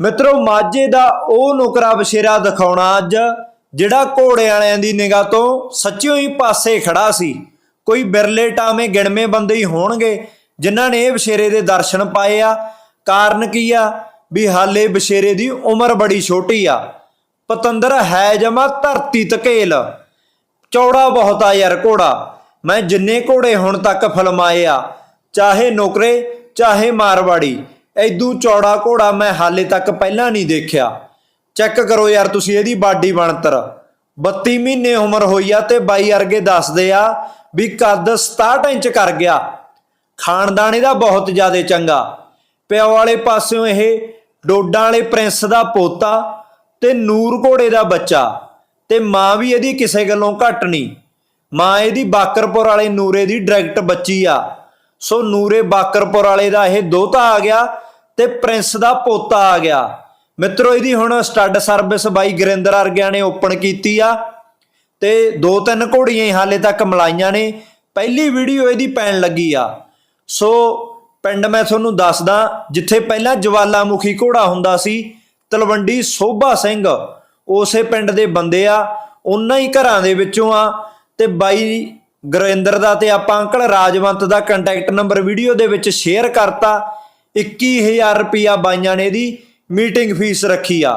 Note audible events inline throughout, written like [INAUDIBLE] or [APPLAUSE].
ਮਿੱਤਰੋ, ਮਾਝੇ ਦਾ ਉਹ ਨੁਕਰਾ ਬਸ਼ੇਰਾ ਦਿਖਾਉਣਾ ਅੱਜ, ਜਿਹੜਾ ਘੋੜੇ ਵਾਲਿਆਂ ਦੀ ਨਿਗਾਹ ਤੋਂ ਸੱਚਿਓ ਹੀ ਪਾਸੇ ਖੜਾ ਸੀ। ਕੋਈ ਬਿਰਲੇ ਟਾਵੇਂ ਗਿਣਵੇਂ ਬੰਦੇ ਹੀ ਹੋਣਗੇ, ਜਿਨ੍ਹਾਂ ਨੇ ਇਹ ਬਸ਼ੇਰੇ ਦੇ ਦਰਸ਼ਨ ਪਾਏ ਆ। ਕਾਰਨ ਕੀ ਆ? ਵੀ ਹਾਲੇ ਬਸ਼ੇਰੇ ਦੀ ਉਮਰ ਬੜੀ ਛੋਟੀ ਆ। ਪਤੰਦਰ ਹੈ ਜਮਾ ਧਰਤੀ ਧਕੇਲ ਚੌੜਾ ਬਹੁਤ ਆ ਯਾਰ ਘੋੜਾ। ਮੈਂ ਜਿੰਨੇ ਘੋੜੇ ਹੁਣ ਤੱਕ ਫਲਮਾਏ ਆ, ਚਾਹੇ ਨੌਕਰੇ, ਚਾਹੇ ਮਾਰਵਾੜੀ ਐਦੂ ਚੌੜਾ ਘੋੜਾ ਮੈਂ ਹਾਲੇ ਤੱਕ ਪਹਿਲਾਂ ਨਹੀਂ ਦੇਖਿਆ। ਚੈੱਕ ਕਰੋ ਯਾਰ, ਤੁਸੀਂ ਇਹਦੀ ਬਾਡੀ ਬਣਤਰ। 32 ਮਹੀਨੇ ਉਮਰ ਹੋਈ ਆ ਤੇ ਬਾਈ ਅਰਗੇ ਦੱਸਦੇ ਆ ਵੀ ਕੱਦ 67 ਇੰਚ ਕਰ ਗਿਆ। ਖਾਨਦਾਨ ਇਹਦਾ ਬਹੁਤ ਜ਼ਿਆਦਾ ਚੰਗਾ। ਪਿਓ ਵਾਲੇ ਪਾਸਿਓਂ ਇਹ ਡੋਡਾਂ ਵਾਲੇ ਪ੍ਰਿੰਸ ਦਾ ਪੋਤਾ ਤੇ ਨੂਰ ਘੋੜੇ ਦਾ ਬੱਚਾ ਤੇ ਮਾਂ ਵੀ ਇਹਦੀ ਕਿਸੇ ਗੱਲੋਂ ਘੱਟ ਨਹੀਂ। ਮਾਂ ਇਹਦੀ ਬਾਕਰਪੁਰ ਵਾਲੇ ਨੂਰੇ ਦੀ ਡਾਇਰੈਕਟ ਬੱਚੀ ਆ। ਸੋ ਨੂਰੇ ਬਾਕਰਪੁਰ ਵਾਲੇ ਦਾ ਇਹ ਦੋਤਾ ਆ ਗਿਆ ਤੇ ਪ੍ਰਿੰਸ ਦਾ ਪੋਤਾ ਆ ਗਿਆ। ਮਿੱਤਰੋ, ਇਹਦੀ ਹੁਣ ਸਟੱਡ ਸਰਵਿਸ ਬਾਈ ਗੁਰਿੰਦਰ ਵਰਗਿਆਂ ਨੇ ਓਪਨ ਕੀਤੀ ਆ ਤੇ ਦੋ ਤਿੰਨ ਘੋੜੀਆਂ ਹੀ ਹਾਲੇ ਤੱਕ ਮਲਾਈਆਂ ਨੇ। ਪਹਿਲੀ ਵੀਡੀਓ ਇਹਦੀ ਪੈਣ ਲੱਗੀ ਆ। ਸੋ ਪਿੰਡ ਮੈਂ ਤੁਹਾਨੂੰ ਦੱਸਦਾ, ਜਿੱਥੇ ਪਹਿਲਾਂ ਜਵਾਲਾਮੁਖੀ ਘੋੜਾ ਹੁੰਦਾ ਸੀ, ਤਲਵੰਡੀ ਸੋਭਾ ਸਿੰਘ, ਉਸੇ ਪਿੰਡ ਦੇ ਬੰਦੇ ਆ। ਉਹਨਾਂ ਹੀ ਘਰਾਂ ਦੇ ਵਿੱਚੋਂ ਆ ਤੇ ਬਾਈ ਗੁਰਿੰਦਰ ਦਾ ਤੇ ਆਪਾਂ ਅੰਕਲ ਰਾਜਵੰਤ ਦਾ ਕੰਟੈਕਟ ਨੰਬਰ ਵੀਡੀਓ ਦੇ ਵਿੱਚ ਸ਼ੇਅਰ ਕਰਤਾ। 21000 ਰੁਪਿਆ ਬਾਈਆਂ ਨੇ ਇਹਦੀ ਮੀਟਿੰਗ ਫੀਸ ਰੱਖੀ ਆ।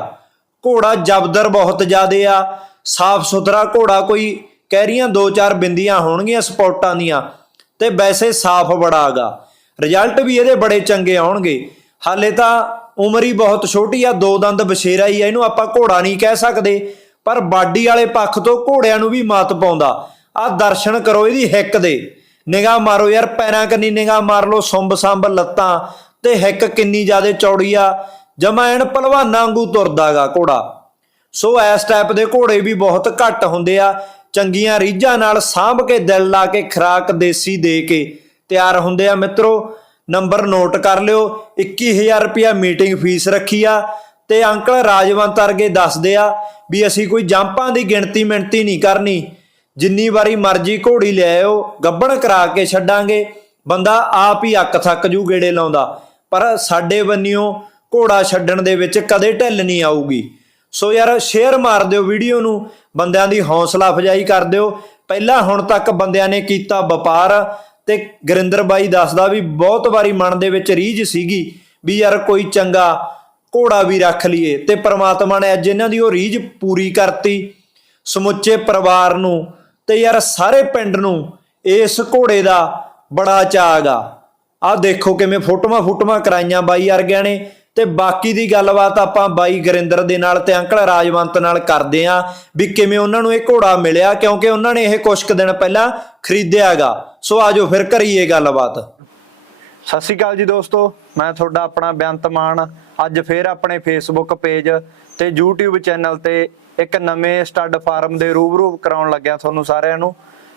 ਘੋੜਾ ਜਬਦਰ ਬਹੁਤ ਜ਼ਿਆਦੇ ਆ। ਸਾਫ਼ ਸੁਥਰਾ ਘੋੜਾ ਕੋਈ ਕਹਿ ਰਹੀਆਂ ਦੋ ਚਾਰ ਬਿੰਦੀਆਂ ਹੋਣਗੀਆਂ ਸਪੋਰਟਾਂ ਦੀਆਂ ਤੇ ਵੈਸੇ ਸਾਫ਼ ਬੜਾ ਹੈਗਾ ਰਿਜ਼ਲਟ ਵੀ ਇਹਦੇ ਬੜੇ ਚੰਗੇ ਆਉਣਗੇ। ਹਾਲੇ ਤਾਂ ਉਮਰ ਹੀ ਬਹੁਤ ਛੋਟੀ ਆ, ਦੋ ਦੰਦ ਬਸ਼ੇਰਾ ਹੀ ਆ, ਇਹਨੂੰ ਆਪਾਂ ਘੋੜਾ ਨਹੀਂ ਕਹਿ ਸਕਦੇ, ਪਰ ਬਾਡੀ ਵਾਲੇ ਪੱਖ ਤੋਂ ਘੋੜਿਆਂ ਨੂੰ ਵੀ ਮਾਤ ਪਾਉਂਦਾ। ਆ ਦਰਸ਼ਨ ਕਰੋ ਇਹਦੀ ਹਿੱਕ ਦੇ। ਨਿਗਾਹ ਮਾਰੋ ਯਾਰ, ਪੈਰਾਂ ਕੰਨੀ ਨਿਗਾਹ ਮਾਰ ਲਓ ਸੁੰਬ ਸੰਬ ਲੱਤਾਂ ਤੇ ਹਿੱਕ ਕਿੰਨੀ ਜ਼ਿਆਦਾ ਚੌੜੀ ਆ? ਜਮਾ ਐਨ ਪਹਿਲਵਾਨਾਂ ਵਾਂਗੂ ਤੁਰਦਾਗਾ ਘੋੜਾ। ਸੋ ਇਸ ਟਾਈਪ ਦੇ ਘੋੜੇ ਵੀ ਬਹੁਤ ਘੱਟ ਹੁੰਦੇ ਆ। ਚੰਗੀਆਂ ਰੀਝਾਂ ਨਾਲ ਸਾਂਭ ਕੇ ਦਿਲ ਲਾ ਕੇ ਖਰਾਕ ਦੇਸੀ ਦੇ ਕੇ ਤਿਆਰ ਹੁੰਦੇ ਆ ਮਿੱਤਰੋ। ਨੰਬਰ ਨੋਟ ਕਰ ਲਿਓ। 21000 ਰੁਪਿਆ ਮੀਟਿੰਗ ਫੀਸ ਰੱਖੀ ਆ ਤੇ ਅੰਕਲ ਰਾਜਵੰਤ ਵਰਗੇ ਦੱਸਦੇ ਆ ਵੀ ਅਸੀਂ ਕੋਈ ਜੰਪਾਂ ਦੀ ਗਿਣਤੀ ਮਿਣਤੀ ਨਹੀਂ ਕਰਨੀ। ਜਿੰਨੀ ਵਾਰੀ ਮਰਜ਼ੀ ਘੋੜੀ ਲੈ ਆਇਓ, ਗੱਬਣ ਕਰਾ ਕੇ ਛੱਡਾਂਗੇ। ਬੰਦਾ ਆਪ ਹੀ ਅੱਕ ਥੱਕ ਜੂ ਗੇੜੇ ਲਾਉਂਦਾ। ਪਰ ਸਾਡੇ ਬੰਨਿਓ ਘੋੜਾ ਛੱਡਣ ਦੇ ਵਿੱਚ ਕਦੇ ਢਿੱਲ ਨਹੀਂ ਆਊਗੀ। ਸੋ ਯਾਰ, ਸ਼ੇਅਰ ਮਾਰ ਦਿਓ ਵੀਡੀਓ ਨੂੰ, ਬੰਦਿਆਂ ਦੀ ਹੌਸਲਾ ਅਫਜਾਈ ਕਰ ਦਿਓ। ਪਹਿਲਾਂ ਹੁਣ ਤੱਕ ਬੰਦਿਆਂ ਨੇ ਕੀਤਾ ਵਪਾਰ ਤੇ ਗਰਿੰਦਰ ਬਾਈ ਦੱਸਦਾ ਵੀ ਬਹੁਤ ਵਾਰੀ ਮਨ ਦੇ ਵਿੱਚ ਰੀਝ ਸੀਗੀ ਵੀ ਯਾਰ ਕੋਈ ਚੰਗਾ ਘੋੜਾ ਵੀ ਰੱਖ ਲਈਏ ਤੇ ਪ੍ਰਮਾਤਮਾ ਨੇ ਅੱਜ ਇਹਨਾਂ ਦੀ ਉਹ ਰੀਝ ਪੂਰੀ ਕਰਤੀ ਸਮੁੱਚੇ ਪਰਿਵਾਰ ਨੂੰ ਤੇ ਯਾਰ ਸਾਰੇ ਪਿੰਡ ਨੂੰ ਇਸ ਘੋੜੇ ਦਾ ਬੜਾ ਚਾਅਗਾ ਆਹ ਦੇਖੋ ਕਿਵੇਂ ਫੋਟੋਆਂ ਫੋਟੋਆਂ ਕਰਾਈਆਂ ਬਾਈ ਅਰਗਿਆਂ ਨੇ। ਤੇ ਬਾਕੀ ਦੀ ਗੱਲਬਾਤ ਆਪਾਂ ਬਾਈ ਗੁਰਿੰਦਰ ਦੇ ਨਾਲ ਤੇ ਅੰਕਲ ਰਾਜਵੰਤ ਨਾਲ ਕਰਦੇ ਆਂ ਵੀ ਕਿਵੇਂ ਉਹਨਾਂ ਨੂੰ ਇਹ ਘੋੜਾ ਮਿਲਿਆ, ਕਿਉਂਕਿ ਉਹਨਾਂ ਨੇ ਇਹ ਕੁਝ ਕੁ ਦਿਨ ਪਹਿਲਾਂ ਖਰੀਦਿਆਗਾ ਸੋ ਆਜੋ ਫਿਰ ਕਰੀਏ ਗੱਲਬਾਤ। ਸਤਿ ਸ਼੍ਰੀ ਅਕਾਲ ਜੀ ਦੋਸਤੋ, ਮੈਂ ਤੁਹਾਡਾ ਆਪਣਾ ਬੇਅੰਤ ਮਾਨ। ਅੱਜ ਫੇਰ ਆਪਣੇ ਫੇਸਬੁੱਕ ਪੇਜ ਤੇ YouTube ਚੈਨਲ ਤੇ ਇੱਕ ਨਵੇਂ ਸਟੱਡ ਫਾਰਮ ਦੇ ਰੂਬਰੂ ਕਰਾਉਣ ਲੱਗਿਆ ਤੁਹਾਨੂੰ ਸਾਰਿਆਂ ਨੂੰ।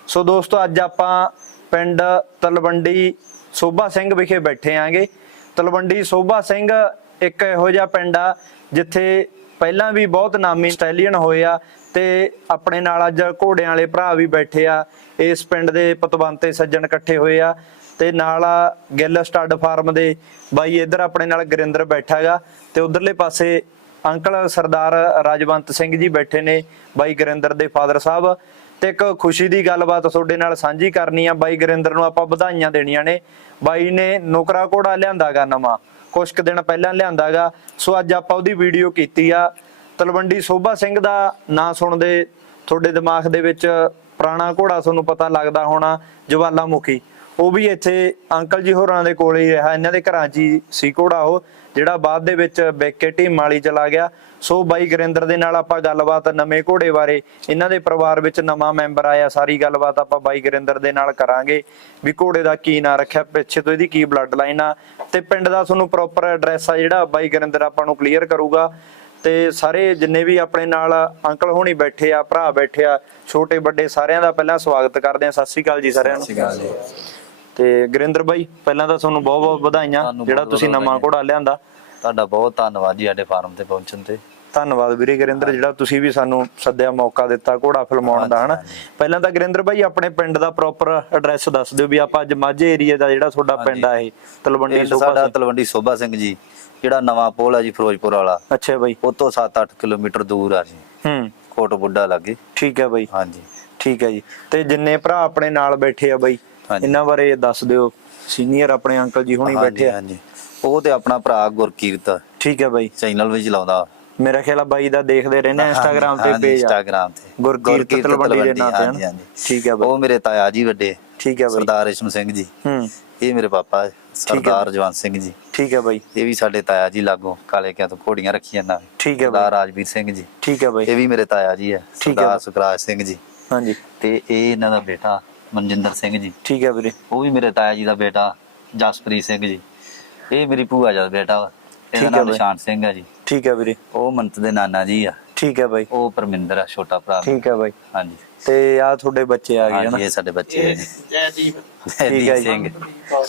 ਸੋ ਦੋਸਤੋ, ਅੱਜ ਆਪਾਂ ਪਿੰਡ ਤਲਵੰਡੀ ਸੋਭਾ ਸਿੰਘ ਵਿਖੇ ਬੈਠੇ ਆਂਗੇ। ਤਲਵੰਡੀ ਸੋਭਾ ਸਿੰਘ ਇੱਕ ਇਹੋ ਜਿਹਾ ਪਿੰਡ ਆ, ਜਿੱਥੇ ਪਹਿਲਾਂ ਵੀ ਬਹੁਤ ਨਾਮੀ ਸਟੈਲੀਅਨ ਹੋਏ ਆ ਤੇ ਆਪਣੇ ਨਾਲ ਅੱਜ ਘੋੜਿਆਂ ਵਾਲੇ ਭਰਾ ਵੀ ਬੈਠੇ ਆ। ਇਸ ਪਿੰਡ ਦੇ ਪਤਵੰਤੇ ਸੱਜਣ ਇਕੱਠੇ ਹੋਏ ਆ ਤੇ ਨਾਲ ਆ ਗਿੱਲ ਸਟੱਡ ਫਾਰਮ ਦੇ ਬਾਈ ਇੱਧਰ ਆਪਣੇ ਨਾਲ ਗਰਿੰਦਰ ਬੈਠਾ ਹੈਗਾ ਤੇ ਉਧਰਲੇ ਪਾਸੇ ਅੰਕਲ ਸਰਦਾਰ ਰਾਜਵੰਤ ਸਿੰਘ ਜੀ ਬੈਠੇ ਨੇ, ਬਾਈ ਗੁਰਿੰਦਰ ਦੇ ਫਾਦਰ ਸਾਹਿਬ। ਤੇ ਇੱਕ ਖੁਸ਼ੀ ਦੀ ਗੱਲਬਾਤ ਤੁਹਾਡੇ ਨਾਲ ਸਾਂਝੀ ਕਰਨੀ ਆ। ਬਾਈ ਗੁਰਿੰਦਰ ਨੂੰ ਆਪਾਂ ਵਧਾਈਆਂ ਦੇਣੀਆਂ ਨੇ। ਬਾਈ ਨੇ ਨੁਕਰਾ ਘੋੜਾ ਲਿਆਂਦਾਗਾ ਨਵਾਂ। ਕੁਝ ਕੁ ਦਿਨ ਪਹਿਲਾਂ ਲਿਆਂਦਾਗਾ। ਸੋ ਅੱਜ ਆਪਾਂ ਉਹਦੀ ਵੀਡੀਓ ਕੀਤੀ ਆ। ਤਲਵੰਡੀ ਸੋਭਾ ਸਿੰਘ ਦਾ ਨਾਂ ਸੁਣਦੇ ਤੁਹਾਡੇ ਦਿਮਾਗ ਦੇ ਵਿੱਚ ਪੁਰਾਣਾ ਘੋੜਾ ਤੁਹਾਨੂੰ ਪਤਾ ਲੱਗਦਾ ਹੋਣਾ, ਜਵਾਲਾਮੁਖੀ। ਉਹ ਵੀ ਇੱਥੇ ਅੰਕਲ ਜੀ ਹੋਰਾਂ ਦੇ ਕੋਲ ਹੀ ਰਿਹਾ। ਇਹਨਾਂ ਦੇ ਘਰਾਂ 'ਚ ਹੀ ਸੀ ਘੋੜਾ ਉਹ। ਜਿਹੜਾ ਬਾਅਦ ਦੇ ਵਿੱਚ ਵਿਕ ਕੇ ਢੀਮ ਚਲਾ ਗਿਆ। ਸੋ ਬਾਈ ਗੁਰਿੰਦਰ ਦੇ ਨਾਲ ਆਪਾਂ ਗੱਲਬਾਤ ਨਵੇਂ ਘੋੜੇ ਬਾਰੇ, ਇਹਨਾਂ ਦੇ ਪਰਿਵਾਰ ਵਿੱਚ ਨਵਾਂ ਮੈਂਬਰ ਆਇਆ, ਸਾਰੀ ਗੱਲਬਾਤ ਆਪਾਂ ਬਾਈ ਗੁਰਿੰਦਰ ਦੇ ਨਾਲ ਕਰਾਂਗੇ। ਵੀ ਘੋੜੇ ਦਾ ਕੀ ਨਾਂ ਰੱਖਿਆ, ਪਿੱਛੇ ਤੋਂ ਇਹਦੀ ਕੀ ਬਲੱਡ ਲਾਈਨ ਆ, ਤੇ ਪਿੰਡ ਦਾ ਤੁਹਾਨੂੰ ਪ੍ਰੋਪਰ ਐਡਰੈਸ ਆ ਜਿਹੜਾ ਬਾਈ ਗਰਿੰਦਰ ਆਪਾਂ ਨੂੰ ਕਲੀਅਰ ਕਰੂਗਾ। ਤੇ ਸਾਰੇ ਜਿੰਨੇ ਵੀ ਆਪਣੇ ਨਾਲ ਅੰਕਲ ਹੋਣੀ ਬੈਠੇ ਆ, ਭਰਾ ਬੈਠੇ ਆ ਛੋਟੇ ਵੱਡੇ ਸਾਰਿਆਂ ਦਾ ਪਹਿਲਾਂ ਸਵਾਗਤ ਕਰਦੇ ਆ। ਸਤਿ ਸ਼੍ਰੀ ਅਕਾਲ ਜੀ ਸਾਰਿਆਂ ਨੂੰ। ਤੇ ਗੁਰਿੰਦਰ ਬਾਈ ਪਹਿਲਾਂ ਤਾਂ ਤੁਹਾਨੂੰ ਬਹੁਤ ਬਹੁਤ ਵਧਾਈਆਂ ਤੁਹਾਨੂੰ ਜਿਹੜਾ ਬਹੁਤ ਤੁਸੀਂ ਨਵਾਂ ਵਧਾਈਆਂ। ਘੋੜਾ ਲਿਆਂਦਾ। ਤੁਹਾਡਾ ਬਹੁਤ ਧੰਨਵਾਦ ਜੀ ਸਾਡੇ ਫਾਰਮ ਤੇ ਪਹੁੰਚਣ ਤੇ। ਧੰਨਵਾਦ ਵੀਰੇ ਗੁਰਿੰਦਰ ਜਿਹੜਾ ਤੁਸੀਂ ਵੀ ਸਾਨੂੰ ਸੱਦਿਆ ਮੌਕਾ ਦਿੱਤਾ ਘੋੜਾ ਫਿਲਮਾਉਣ ਦਾ ਹਨਾ? ਪਹਿਲਾਂ ਤਾਂ ਗੁਰਿੰਦਰ ਭਾਈ ਆਪਣੇ ਪਿੰਡ ਦਾ ਪ੍ਰੋਪਰ ਐਡਰੈਸ ਦੱਸ ਦਿਓ ਵੀ ਆਪਾਂ ਅੱਜ ਮਾਝੇ ਏਰੀਆ ਦਾ ਜਿਹੜਾ ਤੁਹਾਡਾ ਪਿੰਡ ਆ ਇਹ ਤਲਵੰਡੀ ਪਿੰਡ ਸੋਭਾ ਸਾਡਾ। ਤਲਵੰਡੀ ਸੋਭਾ ਸਿੰਘ ਜੀ ਜਿਹੜਾ ਨਵਾਂ ਪੁਲ ਆ ਜੀ ਫਿਰੋਜ਼ਪੁਰ ਵਾਲਾ। ਅੱਛਾ ਬਾਈ। ਉਹ ਤੋਂ 7-8 ਕਿਲੋਮੀਟਰ ਦੂਰ ਆ ਜੀ। ਹੂੰ। ਕੋਟ ਬੁੱਢਾ ਲਾਗੇ। ਠੀਕ ਹੈ ਬਾਈ। ਹਾਂਜੀ। ਠੀਕ ਹੈ ਜੀ। ਤੇ ਜਿੰਨੇ ਭਰਾ ਆਪਣੇ ਨਾਲ ਬੈਠੇ ਆ ਬਾਈ। ਇਹਨਾਂ ਬਾਰੇ ਦੱਸ ਦਿਓ। ਸੀਨੀਅਰ ਆਪਣੇ ਅੰਕਲ ਜੀ ਹੁਣੀ ਬੈਠੇ ਆ। ਹਾਂਜੀ। ਉਹ ਤੇ ਆਪਣਾ ਭਰਾ ਗੁਰਕੀਰਤ। ਠੀਕ ਹੈ ਬਾਈ। ਚੈਨਲ ਵੀ ਚਲਾਉਂਦਾ। ਮੇਰਾ ਖਿਆਲ ਆ ਬਾਈ ਦਾ ਦੇਖਦੇ ਰਹਿੰਦੇ ਇੰਸਟਾਗ੍ਰam ਤੇ ਪੇਜ ਆ। ਇੰਸਟਾਗ੍ਰਾਮ ਤੇ। ਗੁਰਕੀਰਤ ਤਲਵੰਡੀ ਦੇ ਨਾਂ ਤੇ। ਠੀਕ ਹੈ ਬਾਈ। ਉਹ ਮੇਰੇ ਤਾਇਆ ਜੀ ਵੱਡੇ ਠੀਕ ਹੈ ਬਾਈ। ਸਰਦਾਰ ਰੇਸ਼ਮ ਸਿੰਘ ਜੀ। ਹੂੰ। ਇਹ ਮੇਰੇ ਪਾਪਾ ਸਰਦਾਰ ਜਵਾਨ ਸਿੰਘ ਜੀ। ਠੀਕ ਹੈ ਬਾਈ। ਇਹ ਵੀ ਸਾਡੇ ਤਾਇਆ ਜੀ ਲਾਗੋਂ ਕਾਲੇ ਕਿਆਂ ਤੋਂ ਘੋੜੀਆਂ ਰੱਖੀਆਂ ਨਾਲ ਠੀਕ ਹੈ ਸਰਦਾਰ ਬਾਈ ਰਾਜਵੀਰ ਸਿੰਘ ਜੀ। ਠੀਕ ਹੈ ਬਾਈ। ਇਹ ਵੀ ਮੇਰੇ ਤਾਇਆ ਜੀ ਹੈ। ਸਰਦਾਰ। ਸੁਖਰਾਜ ਸਿੰਘ ਜੀ। ਹਾਂਜੀ। ਤੇ ਇਹ ਇਹਨਾਂ ਦਾ ਬੇਟਾ ਮਨਜਿੰਦਰ ਸਿੰਘ ਜੀ। ਠੀਕ ਹੈ ਵੀਰੇ। ਉਹ ਵੀ ਮੇਰੇ ਤਾਇਆ ਜੀ ਦਾ ਬੇਟਾ ਜਸਪ੍ਰੀਤ ਸਿੰਘ ਜੀ। ਇਹ ਮੇਰੀ ਭੂਆ ਦਾ ਬੇਟਾ ਵਾ। ਠੀਕ ਹੈ ਨਾਮ ਬਾਈ। ਨਿਸ਼ਾਨ ਸਿੰਘ ਹੈ ਜੀ। ਠੀਕ ਹੈ ਵੀਰੇ। ਉਹ ਮੰਤ ਦੇ ਨਾਨਾ ਜੀ ਆ। ਠੀਕ ਹੈ ਬਾਈ। ਉਹ ਪਰਮਿੰਦਰ ਆ ਛੋਟਾ ਭਰਾ। ਠੀਕ ਹੈ ਬਾਈ। ਹਾਂਜੀ। ਤੇ ਆ ਤੁਹਾਡੇ ਬੱਚੇ ਆ ਗਏ ਹਾਂਜੀ ਹਨਾ? ਇਹ ਸਾਡੇ ਬੱਚੇ ਹੈ ਜੀ। ਠੀਕ ਹੈ ਜੈਦੀਪ ਜੀ। ਸਿੰਘ।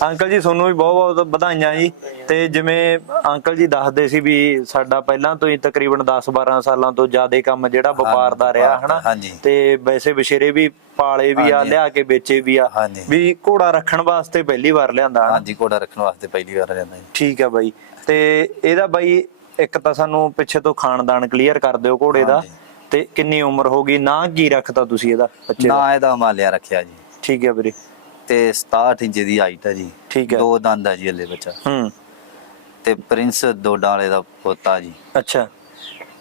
ਅੰਕਲ ਜੀ ਤੁਹਾਨੂੰ ਵੀ ਬਹੁਤ ਬਹੁਤ ਵਧਾਈਆਂ ਜੀ। ਤੇ ਜਿਵੇਂ ਅੰਕਲ ਜੀ ਦੱਸਦੇ ਸੀ ਵੀ ਸਾਡਾ ਪਹਿਲਾਂ ਤੋਂ ਹੀ ਤਕਰੀਬਨ 10 12 ਸਾਲਾਂ ਤੋਂ ਜ਼ਿਆਦਾ ਕੰਮ ਜਿਹੜਾ ਵਪਾਰ ਦਾ ਰਿਹਾ ਹਨਾ? ਹਾਂਜੀ। ਤੇ ਵੈਸੇ ਵਿਸ਼ੇਰੇ ਵੀ ਪਾਲੇ ਵੀ ਆ ਹਾਂਜੀ। ਲਿਆ ਕੇ ਵੇਚੇ ਵੀ ਆ। ਹਾਂਜੀ। ਵੀ ਘੋੜਾ ਰੱਖਣ ਵਾਸਤੇ ਪਹਿਲੀ ਵਾਰ ਲਿਆਂਦਾ ਹਨਾ? ਹਾਂਜੀ ਕੋੜਾ ਰੱਖਣ ਵਾਸਤੇ ਪਹਿਲੀ ਵਾਰ ਜਾਂਦਾ ਜੀ। ਠੀਕ ਹੈ ਬਾਈ। ਤੇ ਇਹਦਾ ਬਾਈ ਇੱਕ ਤਾਂ ਸਾਨੂੰ ਪਿੱਛੇ ਤੋਂ ਖਾਨਦਾਨ ਕਲੀਅਰ ਕਰ ਦਿਓ ਘੋੜੇ ਦਾ। ਹਾਂਜੀ। ਤੇ ਕਿੰਨੀ ਉਮਰ ਹੋ ਗਈ? ਨਾ ਕੀ ਰੱਖਤਾ ਤੁਸੀਂ ਇਹਦਾ ਬੱਚੇ ਦਾ? ਨਾ ਇਹਦਾ ਹਿਮਾਲਿਆ ਰੱਖਿਆ ਜੀ। ਠੀਕ ਹੈ ਵੀਰੇ। ਤੇ 67 ਇੰਚ ਦੀ ਹਾਈਟ ਹੈ ਜੀ। ਠੀਕ ਹੈ। ਦੋ ਦੰਦ ਹੈ ਜੀ ਹਲੇ ਬੱਚਾ। ਹੂੰ। ਤੇ ਪ੍ਰਿੰਸ ਦੋਡਾਂ ਵਾਲੇ ਦਾ ਪੋਤਾ ਜੀ। ਅੱਛਾ।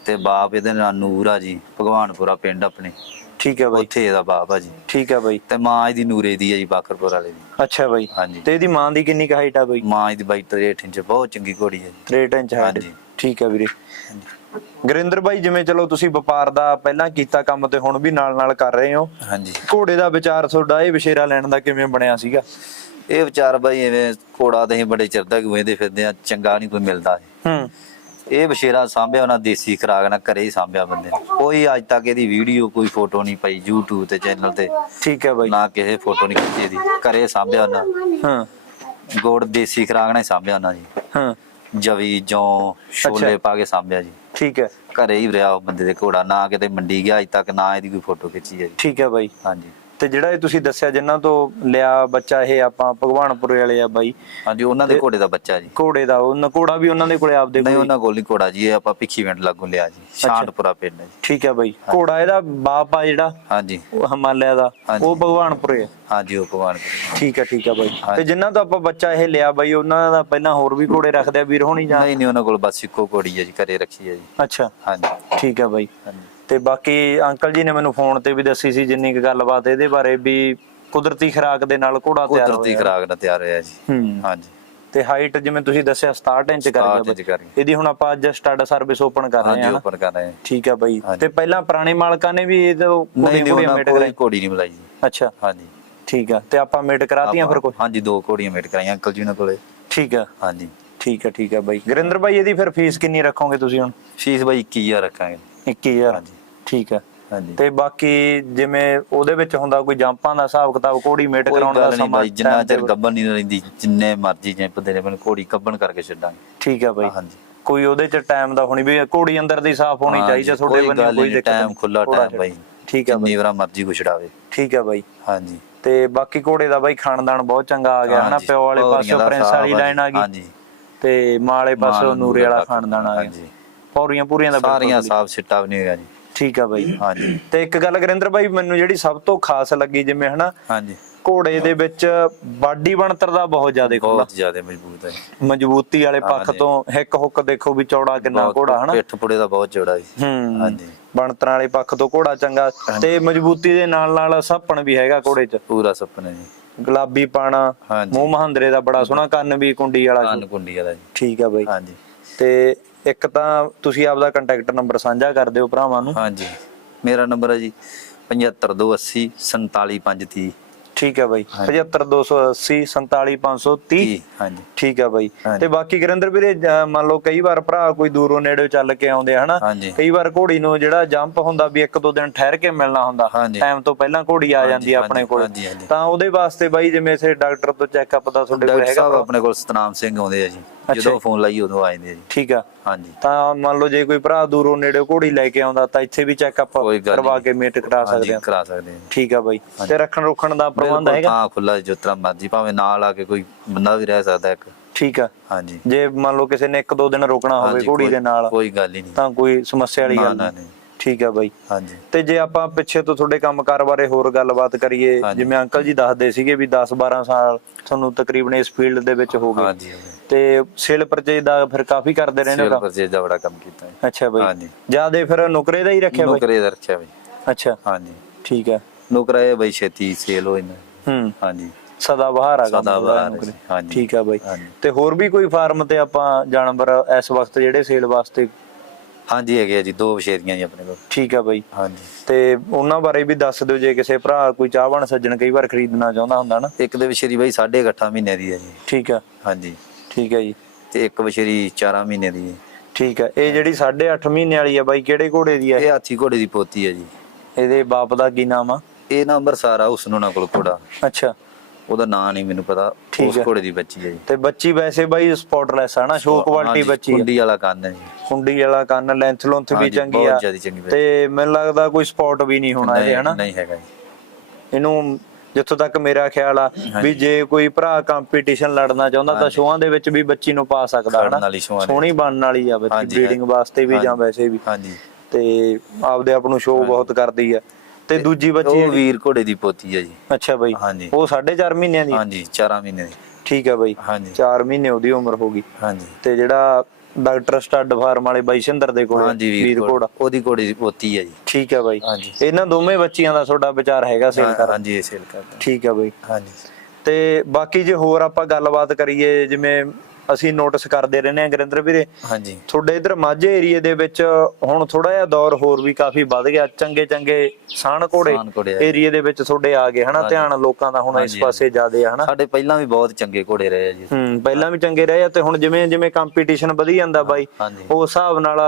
ਤੇ ਬਾਪ ਇਹਦੇ ਨਾਲ ਨੂਰ ਆ ਜੀ ਭਗਵਾਨਪੁਰਾ ਪਿੰਡ ਆਪਣੇ। ਠੀਕ ਹੈ ਬਾਈ। ਉੱਥੇ ਇਹਦਾ ਬਾਪ ਆ ਜੀ। ਠੀਕ ਹੈ ਬਾਈ। ਤੇ ਮਾਂ ਇਹਦੀ ਨੂਰੇ ਦੀ ਹੈ ਜੀ ਬਾਕਰਪੁਰ ਵਾਲੇ ਦੀ। ਅੱਛਾ ਬਾਈ। ਹਾਂਜੀ। ਤੇ ਇਹਦੀ ਮਾਂ ਦੀ ਕਿੰਨੀ ਕੁ ਹਾਈਟ ਆ ਬਾਈ? ਮਾਂ ਇਹਦੀ ਬਾਈ 63 ਇੰਚ ਬਹੁਤ ਚੰਗੀ ਘੋੜੀ ਹੈ ਜੀ। 63 ਇੰਚ ਹਾਈਟ ਹਾਂਜੀ। ਠੀਕ ਹੈ ਵੀਰੇ। ਗੁਰਿੰਦਰ ਬਾਈ ਜਿਵੇਂ ਚਲੋ ਤੁਸੀਂ ਵਪਾਰ ਦਾ ਪਹਿਲਾਂ ਕੀਤਾ ਕੰਮ ਤੇ ਹੁਣ ਵੀ ਨਾਲ ਨਾਲ ਕਰ ਰਹੇ ਹੋ। ਹਾਂਜੀ। ਘੋੜੇ ਦਾ ਵਿਚਾਰ ਤੁਹਾਡਾ ਇਹ ਵਿਸ਼ੇਰਾ ਲੈਣ ਦਾ ਕਿਵੇਂ ਬਣਿਆ ਸੀਗਾ? ਇਹ ਵਿਚਾਰ ਬਾਈ ਐਵੇਂ ਘੋੜਾ ਤੇ ਅਸੀਂ ਬੜੇ ਚਿਰ ਦਾ ਗਵੇਂਦੇ ਫਿਰਦੇ ਆ ਚੰਗਾ ਨਹੀਂ ਕੋਈ ਮਿਲਦਾ ਹੂੰ। ਇਹ ਬਸ਼ੇਰਾ ਸਾਂਭਿਆ ਉਹਨਾਂ ਦੇਸੀ ਖਰਾਕ ਨਾਲ ਘਰੇ ਹੀ ਸਾਂਭਿਆ ਬੰਦੇ ਨੇ। ਕੋਈ ਅੱਜ ਤੱਕ ਇਹਦੀ ਵੀਡੀਓ ਕੋਈ ਫੋਟੋ ਨਹੀਂ ਪਈ YouTube ਤੇ ਚੈਨਲ ਤੇ। ਠੀਕ ਹੈ ਬਾਈ। ਨਾ ਕਿਸੇ ਫੋਟੋ ਨਹੀਂ ਖਿੱਚੀ ਇਹਦੀ। ਘਰੇ ਸਾਂਭਿਆ ਉਹਨਾਂ। ਹਾਂ। ਗੋੜ ਦੇਸੀ ਖਰਾਕ ਨਾਲ ਸਾਂਭਿਆ ਉਹਨਾਂ ਜੀ। ਹਾਂ। ਜਵੀ ਜੌਂ ਛੋਲੇ। ਪਾ ਕੇ ਸਾਂਭਿਆ ਜੀ। ਠੀਕ ਹੈ। ਘਰੇ ਹੀ ਰਿਹਾ ਉਹ ਬੰਦੇ ਦੇ ਘੋੜਾ ਨਾ ਕਿਤੇ ਮੰਡੀ ਗਿਆ ਅੱਜ ਤੱਕ ਨਾ ਇਹਦੀ ਕੋਈ ਫੋਟੋ ਖਿੱਚੀ ਹੈ ਜੀ। ਠੀਕ ਹੈ ਬਾਈ। ਹਾਂਜੀ। ਤੇ ਜਿਹੜਾ ਇਹ ਤੁਸੀਂ ਦੱਸਿਆ ਜਿਨ੍ਹਾਂ ਤੋਂ ਲਿਆ ਬੱਚਾ ਇਹ ਆਪਾਂ ਭਗਵਾਨਪੁਰੇ ਵਾਲੇ ਆ ਬਾਈ। ਹਾਂਜੀ ਉਹਨਾਂ ਦੇ ਘੋੜੇ ਦਾ ਬੱਚਾ ਜੀ। ਘੋੜੇ ਦਾ ਉਹਨਾਂ ਘੋੜਾ ਵੀ ਉਹਨਾਂ ਦੇ ਕੋਲੇ ਆਪਦੇ ਨਹੀਂ ਉਹਨਾਂ ਕੋਲ ਨਹੀਂ ਘੋੜਾ ਜੀ ਇਹ ਆਪਾਂ ਭਿੱਖੀ ਪਿੰਡ ਲਾਗੋਂ ਲਿਆ ਜੀ ਸ਼ਾਂਤਪੁਰਾ ਪਿੰਡ ਜੀ। ਠੀਕ ਹੈ ਬਾਈ। ਘੋੜਾ ਇਹਦਾ ਬਾਪ ਆ ਜਿਹੜਾ ਹਾਂਜੀ। ਉਹ ਹਿਮਾਲਿਆ ਦਾ। ਉਹ ਭਗਵਾਨਪੁਰੇ ਹਾਂਜੀ ਉਹ ਭਗਵਾਨ ਠੀਕ ਹੈ ਠੀਕ ਹੈ ਬਾਈ। ਤੇ ਜਿਨ੍ਹਾਂ ਤੋਂ ਆਪਾਂ ਬੱਚਾ ਇਹ ਲਿਆ ਬਾਈ ਉਹਨਾਂ ਦਾ ਪਹਿਲਾਂ ਹੋਰ ਵੀ ਘੋੜੇ ਰੱਖਦੇ ਆ ਵੀਰ ਹੋਣੀ ਜਾਂ? ਨਹੀਂ ਨਹੀਂ ਉਹਨਾਂ ਕੋਲ ਬਸ ਇੱਕੋ ਘੋੜੀ ਹੈ ਜੀ ਘਰੇ ਰੱਖੀ ਹੈ ਜੀ। ਅੱਛਾ। ਹਾਂਜੀ। ਠੀਕ ਹੈ ਬਾਈ। ਹਾਂਜੀ। ਤੇ ਬਾਕੀ ਅੰਕਲ ਜੀ ਨੇ ਮੈਨੂੰ ਫੋਨ ਤੇ ਵੀ ਦੱਸੀ ਸੀ ਜਿੰਨੀ ਕੁ ਗੱਲਬਾਤ ਇਹਦੇ ਬਾਰੇ ਵੀ ਕੁਦਰਤੀ ਖੁਰਾਕ ਦੇ ਨਾਲ ਘੋੜਾ ਤਿਆਰ ਕੁਦਰਤੀ ਹੋਇਆ। ਖਰਾਕ ਨਾਲ ਤਿਆਰ ਹੋਇਆ ਜੀ। ਹਾਂਜੀ। ਤੇ ਹਾਈਟ ਜਿਵੇਂ ਤੁਸੀਂ ਦੱਸਿਆ 67 ਇੰਚ ਕਰ 67 ਇੰਚ ਗਿਆ। ਇਹਦੀ ਹੁਣ ਆਪਾਂ ਅੱਜ ਸਟੱਡ ਸਰਵਿਸ ਓਪਨ ਕਰ ਰਹੇ ਹਾਂਜੀ ਹਾਂ। ਨਾ। ਉੱਪਰ ਕਰ ਰਹੇ ਹਾਂ। ਠੀਕ ਹੈ ਬਾਈ। ਹਾਂਜੀ। ਤੇ ਪਹਿਲਾਂ ਪੁਰਾਣੇ ਮਾਲਕਾਂ ਨੇ ਵੀ ਇਹ ਨਹੀਂ ਨਹੀਂ ਉਹਨਾਂ ਕੋਈ ਘੋੜੀ ਨਹੀਂ ਬੁਲਾਈ ਅੱਛਾ। ਹਾਂਜੀ। ਠੀਕ ਆ। ਤੇ ਆਪਾਂ ਮੇਟ ਕਰਾਤੀਆਂ ਫਿਰ ਕੋਈ? ਹਾਂਜੀ ਦੋ ਘੋੜੀਆਂ ਮੇਟ ਕਰਾਈਆਂ ਅੰਕਲ ਜੀ ਉਹਨਾਂ ਕੋਲੇ। ਠੀਕ ਆ। ਹਾਂਜੀ। ਠੀਕ ਆ ਠੀਕ ਆ ਬਾਈ। ਗੁਰਿੰਦਰ ਬਾਈ ਇਹਦੀ ਫਿਰ ਫੀਸ ਕਿੰਨੀ ਰੱਖੋਗੇ ਤੁਸੀਂ ਹੁਣ? ਫੀਸ ਬਾਈ 21000 ਰੱਖਾਂਗੇ। 21000 ਹਾਂਜੀ। ਠੀਕ ਆ ਹਾਂਜੀ। ਤੇ ਬਾਕੀ ਜਿਵੇਂ ਉਹਦੇ ਵਿੱਚ ਹੁੰਦਾ ਕੋਈ ਜੰਪਾਂ ਦਾ ਹਿਸਾਬ ਕਿਤਾਬ ਕੋੜੀ ਮੇਟ ਕਰਾਉਣ ਦਾ ਸਮਾਂ ਜਿੰਨਾ ਚਿਰ ਗੱਬਨ ਨਹੀਂ ਰਹਿੰਦੀ ਜਿੰਨੇ ਮਰਜ਼ੀ ਜੰਪਦੇ ਨੇ ਬਨ ਘੋੜੀ ਗੱਬਨ ਕਰਕੇ ਛੱਡਾਂਗੇ। ਠੀਕ ਆ ਬਾਈ। ਹਾਂਜੀ। ਕੋਈ ਉਹਦੇ ਚ ਟਾਈਮ ਦਾ ਹੋਣੀ ਵੀ ਘੋੜੀ ਅੰਦਰ ਦੀ ਸਾਫ਼ ਹੋਣੀ ਚਾਹੀਦੀ ਤੁਹਾਡੇ ਬੰਨੇ ਕੋਈ ਦਿੱਕਤ ਟਾਈਮ। ਖੁੱਲਾ ਟਾਈਮ ਬਾਈ ਠੀਕ ਆ ਬਾਈ। ਜਿੰਨੀ ਵਾਰ ਮਰਜ਼ੀ ਗੁਛੜਾਵੇ ਠੀਕ ਆ ਬਾਈ। ਹਾਂਜੀ। ਤੇ ਬਾਕੀ ਘੋੜੇ ਦਾ ਬਾਈ ਖਾਨਦਾਨ ਬਹੁਤ ਚੰਗਾ ਆ ਗਿਆ ਹਨਾ ਪਿਓ ਵਾਲੇ ਪਾਸੋਂ ਦਾ ਪ੍ਰਿੰਸ ਵਾਲੀ ਲਾਈਨ ਆ ਗਈ। ਹਾਂਜੀ। ਤੇ ਮਾਲੇ ਪਾਸੋਂ ਮਾਲ ਨੂਰੇ ਵਾਲਾ। ਖਾਨਦਾਨ ਆ ਗਿਆ। ਹਾਂਜੀ। ਪੌਰੀਆਂ ਪੂਰੀਆਂ ਦਾ ਸਾਰੀਆਂ। ਸਾਫ਼ ਸਿੱਟਾ ਵੀ ਨਹੀਂ ਹੋਇਆ ਜੀ। ਠੀਕ ਆ ਬਾਈ। ਹਾਂਜੀ। ਤੇ ਇੱਕ ਗੱਲ ਗੁਰਿੰਦਰ ਬਾਈ ਮੈਨੂੰ ਜਿਹੜੀ ਸਭ ਤੋਂ ਖਾਸ ਲੱਗੀ ਜਿਵੇਂ ਹਨਾ ਹਾਂਜੀ। ਘੋੜੇ ਦੇ ਵਿੱਚ ਬਾਡੀ ਬਣਤਰ ਦਾ ਬਹੁਤ ਜ਼ਿਆਦਾ ਖੁੱਲਾ ਬਹੁਤ ਜ਼ਿਆਦਾ ਮਜ਼ਬੂਤ ਹੈ। ਮਜ਼ਬੂਤੀ ਵਾਲੇ ਪੱਖ। ਤੋਂ ਹਿੱਕ ਹੁੱਕ ਦੇਖੋ ਵੀ ਚੌੜਾ ਕਿੰਨਾ ਘੋੜਾ ਹਨਾ। ਪਿੱਠ ਪੁੜੇ ਦਾ ਬਹੁਤ ਚੌੜਾ ਹੂੰ। ਹਾਂਜੀ। ਬਣਤਰਾਂ ਵਾਲੇ ਪੱਖ ਤੋਂ ਘੋੜਾ ਚੰਗਾ। ਤੇ ਮਜ਼ਬੂਤੀ ਦੇ ਨਾਲ ਨਾਲ ਸਾਪਣ ਵੀ ਹੈਗਾ ਘੋੜੇ 'ਚ। ਪੂਰਾ ਸੁਪਨਾ ਜੀ। ਗੁਲਾਬੀ ਪਾਣਾ। ਮੂੰਹ ਮਹੰਦਰੇ ਦਾ ਬੜਾ ਸੋਹਣਾ ਕੰਨ ਵੀ ਕੁੰਡੀ ਵਾਲਾ ਕੰਨ ਕੁੰਡੀ ਵਾਲਾ ਜੀ। ਠੀਕ ਆ ਬਾਈ। ਹਾਂਜੀ। ਤੇ ਇੱਕ ਤਾਂ ਤੁਸੀਂ ਆਪਦਾ ਕੰਟੈਕਟ ਨੰਬਰ ਸਾਂਝਾ ਕਰ ਦਿਓ ਭਰਾਵਾਂ ਨੂੰ। ਹਾਂਜੀ। ਮੇਰਾ ਨੰਬਰ ਹੈ ਜੀ 7528 47530 ਠੀਕ ਹੈ ਬਾਈ ਹਾਂਜੀ। 75280 47530 ਜੀ ਹਾਂਜੀ ਠੀਕ ਹੈ ਬਾਈ। ਤੇ ਬਾਕੀ ਗੁਰਿੰਦਰ ਵੀਰੇ ਮੰਨ ਲਓ ਕਈ ਵਾਰ ਭਰਾ ਕੋਈ ਦੂਰੋਂ ਨੇੜੇ ਚੱਲ ਕੇ ਆਉਂਦੇ ਹਨਾ। ਕਈ ਵਾਰ ਘੋੜੀ ਨੂੰ ਜਿਹੜਾ ਜੰਪ ਹੁੰਦਾ ਵੀ ਇੱਕ ਦੋ ਦਿਨ ਠਹਿਰ ਕੇ ਮਿਲਣਾ ਹੁੰਦਾ। ਟਾਈਮ ਤੋਂ ਪਹਿਲਾਂ ਘੋੜੀ ਆ ਜਾਂਦੀ ਆ ਆਪਣੇ ਕੋਲ। ਤਾਂ ਉਹਦੇ ਵਾਸਤੇ ਬਾਈ ਜਿਵੇਂ ਸੇ ਡਾਕਟਰ ਤੋਂ ਚੈੱਕਅਪ ਦਾ ਤੁਹਾਡੇ ਕੋਲ ਡਾਕਟਰ ਹੈਗਾ ਸਾਹਿਬ ਆਪਣੇ ਕੋਲ ਸਤਨਾਮ ਸਿੰਘ ਆਉਂਦੇ ਆ ਜੀ ਜਦੋਂ। ਫੋਨ ਲਾਈ ਉਦੋਂ ਆ ਜਾਂਦੇ ਆ ਜੀ ਠੀਕ ਆ ਹਾਂਜੀ ਤਾਂ ਮੰਨ ਲਓ ਜੇ ਕੋਈ ਭਰਾ ਦੂਰੋਂ ਨੇੜੇ ਘੋੜੀ ਲੈ ਕੇ ਆਉਂਦਾ ਤਾਂ ਇੱਥੇ ਵੀ ਚੈੱਕਅਪ ਕਰਵਾ। ਕੇ ਮੇਟ ਕਰਾ ਸਕਦੇ ਆ ਕਰਾ ਸਕਦੇ ਆ। ਠੀਕ ਆ ਬਾਈ ਤੇ ਰੱਖਣ ਰੁੱਖਣ ਦਾ ਪ੍ਰਬੰਧ ਬਿਲਕੁਲ ਹੈਗਾ। ਥਾਂ ਖੁੱਲਾ ਜਿਸ ਤਰ੍ਹਾਂ ਮਰਜ਼ੀ ਭਾਵੇਂ ਨਾਲ ਆ ਕੇ ਕੋਈ ਬੰਦਾ ਵੀ ਰਹਿ ਸਕਦਾ ਇੱਕ। ਠੀਕ ਆ। ਹਾਂਜੀ। ਜੇ ਮੰਨ ਲਓ ਕਿਸੇ ਨੇ ਇੱਕ ਦੋ ਦਿਨ ਰੁਕਣਾ ਹੋਵੇ ਘੋੜੀ ਦੇ ਨਾਲ ਕੋਈ ਗੱਲ ਹੀ ਨਹੀਂ। ਤਾਂ ਕੋਈ ਸਮੱਸਿਆ ਵਾਲੀ ਗੱਲ ਨਹੀਂ। ਠੀਕ ਆ ਬਾਈ। ਹਾਂਜੀ। ਤੇ ਜੇ ਆਪਾਂ ਪਿੱਛੇ ਤੋਂ ਤੁਹਾਡੇ ਕੰਮਕਾਰ ਬਾਰੇ ਹੋਰ ਗੱਲਬਾਤ ਕਰੀਏ। ਜਿਵੇਂ ਅੰਕਲ ਜੀ ਦੱਸਦੇ ਸੀਗੇ ਵੀ 10 12 ਸਾਲ ਤੁਹਾਨੂੰ ਤਕਰੀਬਨ ਇਸ ਫੀਲਡ ਦੇ ਵਿੱਚ ਹੋ ਗਏ। ਹਾਂਜੀ ਤੇ ਸੇਲ ਪਰਚੇਜ ਦਾ ਫਿਰ ਕਾਫੀ ਕਰਦੇ ਰਹਿੰਦੇ ਸੇਲ ਹੋ ਪਰਚੇਜ ਦਾ ਬੜਾ ਕੰਮ ਕੀਤਾ। ਹੈ ਅੱਛਾ ਬਾਈ। ਹਾਂਜੀ। ਜਿਆਦੇ ਫਿਰ ਨੁਕਰੇ ਦਾ ਹੀ ਰੱਖਿਆ ਬਾਈ? ਨੌਕਰੇ ਦਾ ਰੱਖਿਆ ਬਈ। ਅੱਛਾ। ਹਾਂਜੀ। ਠੀਕ ਆ। ਨੌਕਰਾ ਇਹ ਬਈ ਛੇਤੀ ਸੇਲ ਹੋ ਜਾਂਦਾ। ਹੂੰ। ਹਾਂਜੀ। ਸਦਾ ਬਹਾਰ ਆ ਕੰਮ ਸਦਾ ਉਹਦਾ ਬਹਾਰ ਨੁਕਰੇ। ਹਾਂਜੀ। ਠੀਕ ਆ ਬਾਈ। ਤੇ ਹੋਰ ਵੀ ਕੋਈ ਫਾਰਮ ਤੇ ਆਪਾਂ ਜਾਨਵਰ ਇਸ ਵਕਤ ਜਿਹੜੇ ਸੇਲ ਵਾਸਤੇ ਹਾਂਜੀ ਹੈਗੇ ਆ ਜੀ ਦੋ ਵਿਸ਼ੇਰੀਆਂ ਜੀ ਆਪਣੇ ਕੋਲ। ਠੀਕ ਆ ਬਾਈ। ਹਾਂਜੀ। ਤੇ ਉਹਨਾਂ ਬਾਰੇ ਵੀ ਦੱਸ ਦਿਓ ਜੇ ਕਿਸੇ ਭਰਾ ਕੋਈ ਚਾਹਵਾਨ ਸੱਜਣ ਕਈ ਵਾਰ ਖਰੀਦਣਾ ਚਾਹੁੰਦਾ ਹੁੰਦਾ ਨਾ। ਇੱਕ ਦੇ ਵਿਸ਼ੇਰੀ ਬਈ 8.5 ਮਹੀਨੇ ਦੀ ਹੈ ਜੀ। ਠੀਕ ਆ। ਹਾਂਜੀ। ਠੀਕ ਆ ਜੀ। ਤੇ ਇੱਕ ਵਿਸ਼ੇਰੀ 4 ਮਹੀਨੇ ਦੀ ਹੈ ਠੀਕ ਆ। ਇਹ ਜਿਹੜੀ 8.5 ਮਹੀਨੇ ਵਾਲੀ ਆ ਬਾਈ ਕਿਹੜੇ ਘੋੜੇ ਦੀ ਆ ਇਹ? ਹਾਥੀ ਘੋੜੇ ਦੀ ਪੋਤੀ ਹੈ ਜੀ। ਇਹਦੇ ਬਾਪ ਦਾ ਕੀ ਨਾਮ ਆ? ਇਹ ਨੰਬਰ ਸਾਰਾ ਉਸ ਨੂੰ ਨਾ ਕੋਲ ਘੋੜਾ ਅੱਛਾ। ਉਹਦਾ ਨਾਂ ਨਹੀਂ ਮੈਨੂੰ ਪਤਾ ਉਸ। ਘੋੜੇ ਦੀ ਬੱਚੀ ਹੈ ਜੀ। ਤੇ ਬੱਚੀ ਵੈਸੇ ਬਾਈ ਸਪੌਟਲੈਸ ਆ ਨਾ ਸ਼ੋ ਕੁਆਲਿਟੀ ਬੱਚੀ ਆ। ਕੁੰਡੀ ਵਾਲਾ ਕੰਨ ਹੈ ਜੀ। ਵਾਲਾ ਕੰਨ ਲੈਂਥ ਲੁੰਥ ਵੀ ਚੰਗੀ ਆ। ਤੇ ਮੈਨੂੰ ਲੱਗਦਾ ਕੋਈ ਸਪੌਟ ਵੀ ਨਹੀਂ ਹੋਣਾ ਇਹਦੇ ਹਨਾ? ਨਹੀਂ ਹੈਗਾ ਜੀ। ਇਹਨੂੰ ਜਿੱਥੋਂ ਤੱਕ ਮੇਰਾ ਖਿਆਲ ਆ ਵੀ ਜੇ ਕੋਈ ਭਰਾ ਕੰਪੀਟੀਸ਼ਨ ਲੜਨਾ ਚਾਹੁੰਦਾ ਤਾਂ ਸ਼ੋਆਂ ਦੇ ਵਿੱਚ ਵੀ ਬੱਚੀ ਨੂੰ ਪਾ ਸਕਦਾ ਹਨਾ? ਸੋਹਣੀ ਬਣਨ ਵਾਲੀ ਆ ਬੱਚੀ ਬਰੀਡਿੰਗ ਵਾਸਤੇ ਵੀ ਜਾਂ। ਵੈਸੇ ਵੀ। ਹਾਂਜੀ। ਤੇ ਆਪਦੇ ਆਪ ਨੂੰ ਸ਼ੋਅ ਬਹੁਤ ਕਰਦੀ ਆ। ਤੇ ਦੂਜੀ ਬੱਚੀ ਉਹ ਵੀਰ ਘੋੜੇ ਦੀ ਪੋਤੀ ਹੈ ਜੀ। ਅੱਛਾ ਬਾਈ। ਹਾਂਜੀ। ਉਹ 4.5 ਮਹੀਨਿਆਂ ਦੀ? ਹਾਂਜੀ 4 ਮਹੀਨੇ ਦੀ। ਠੀਕ ਆ ਬਾਈ। ਹਾਂਜੀ। 4 ਮਹੀਨੇ ਉਹਦੀ ਉਮਰ ਹੋ ਗਈ। ਹਾਂਜੀ। ਤੇ ਜਿਹੜਾ ਡਾਕਟਰ ਸਟੱਡ ਫਾਰਮ ਵਾਲੇ ਬਾਈ ਸ਼ਿੰਦਰ ਦੇ ਕੋਲ ਹਾਂਜੀ ਵੀਰ ਘੋੜਾ। ਉਹਦੀ ਘੋੜੇ ਦੀ ਪੋਤੀ ਹੈ ਜੀ। ਠੀਕ ਆ ਬਾਈ। ਹਾਂਜੀ। ਇਹਨਾਂ ਦੋਵੇਂ ਬੱਚੀਆਂ ਦਾ ਤੁਹਾਡਾ ਵਿਚਾਰ ਹੈਗਾ ਸੇਲ ਕਰ ਹਾਂਜੀ ਇਹ ਸੇਲ ਕਰਦਾ ਠੀਕ ਆ ਬਾਈ। ਹਾਂਜੀ। ਤੇ ਬਾਕੀ ਜੇ ਹੋਰ ਆਪਾਂ ਗੱਲਬਾਤ ਕਰੀਏ ਜਿਵੇਂ ਅਸੀਂ ਨੋਟਿਸ ਕਰਦੇ ਰਹਿੰਦੇ ਆ ਗੁਰਿੰਦਰ ਵੀਰੇ। ਹਾਂਜੀ। ਤੁਹਾਡੇ ਇਧਰ ਮਾਝੇ ਏਰੀਏ ਦੇ ਵਿੱਚ ਹੁਣ ਥੋੜਾ ਜਿਹਾ ਦੌਰ ਹੋਰ ਵੀ ਕਾਫੀ ਵੱਧ ਗਿਆ। ਚੰਗੇ ਚੰਗੇ ਸਾਣ ਘੋੜੇ। ਏਰੀਏ ਦੇ ਵਿੱਚ ਤੁਹਾਡੇ ਆ ਗਏ ਹਨਾ। ਧਿਆਨ ਲੋਕਾਂ ਦਾ ਹੁਣ ਇਸ ਪਾਸੇ ਜ਼ਿਆਦੇ ਆ ਹਨਾ? ਸਾਡੇ ਪਹਿਲਾਂ ਵੀ ਬਹੁਤ ਚੰਗੇ ਘੋੜੇ ਰਹੇ ਆ ਜੀ। ਹੂੰ ਪਹਿਲਾਂ ਵੀ ਚੰਗੇ ਰਹੇ ਆ ਤੇ ਹੁਣ ਜਿਵੇਂ ਜਿਵੇਂ ਕੰਪੀਟੀਸ਼ਨ ਵਧੀ ਜਾਂਦਾ ਬਾਈ ਉਸ ਹਿਸਾਬ ਨਾਲ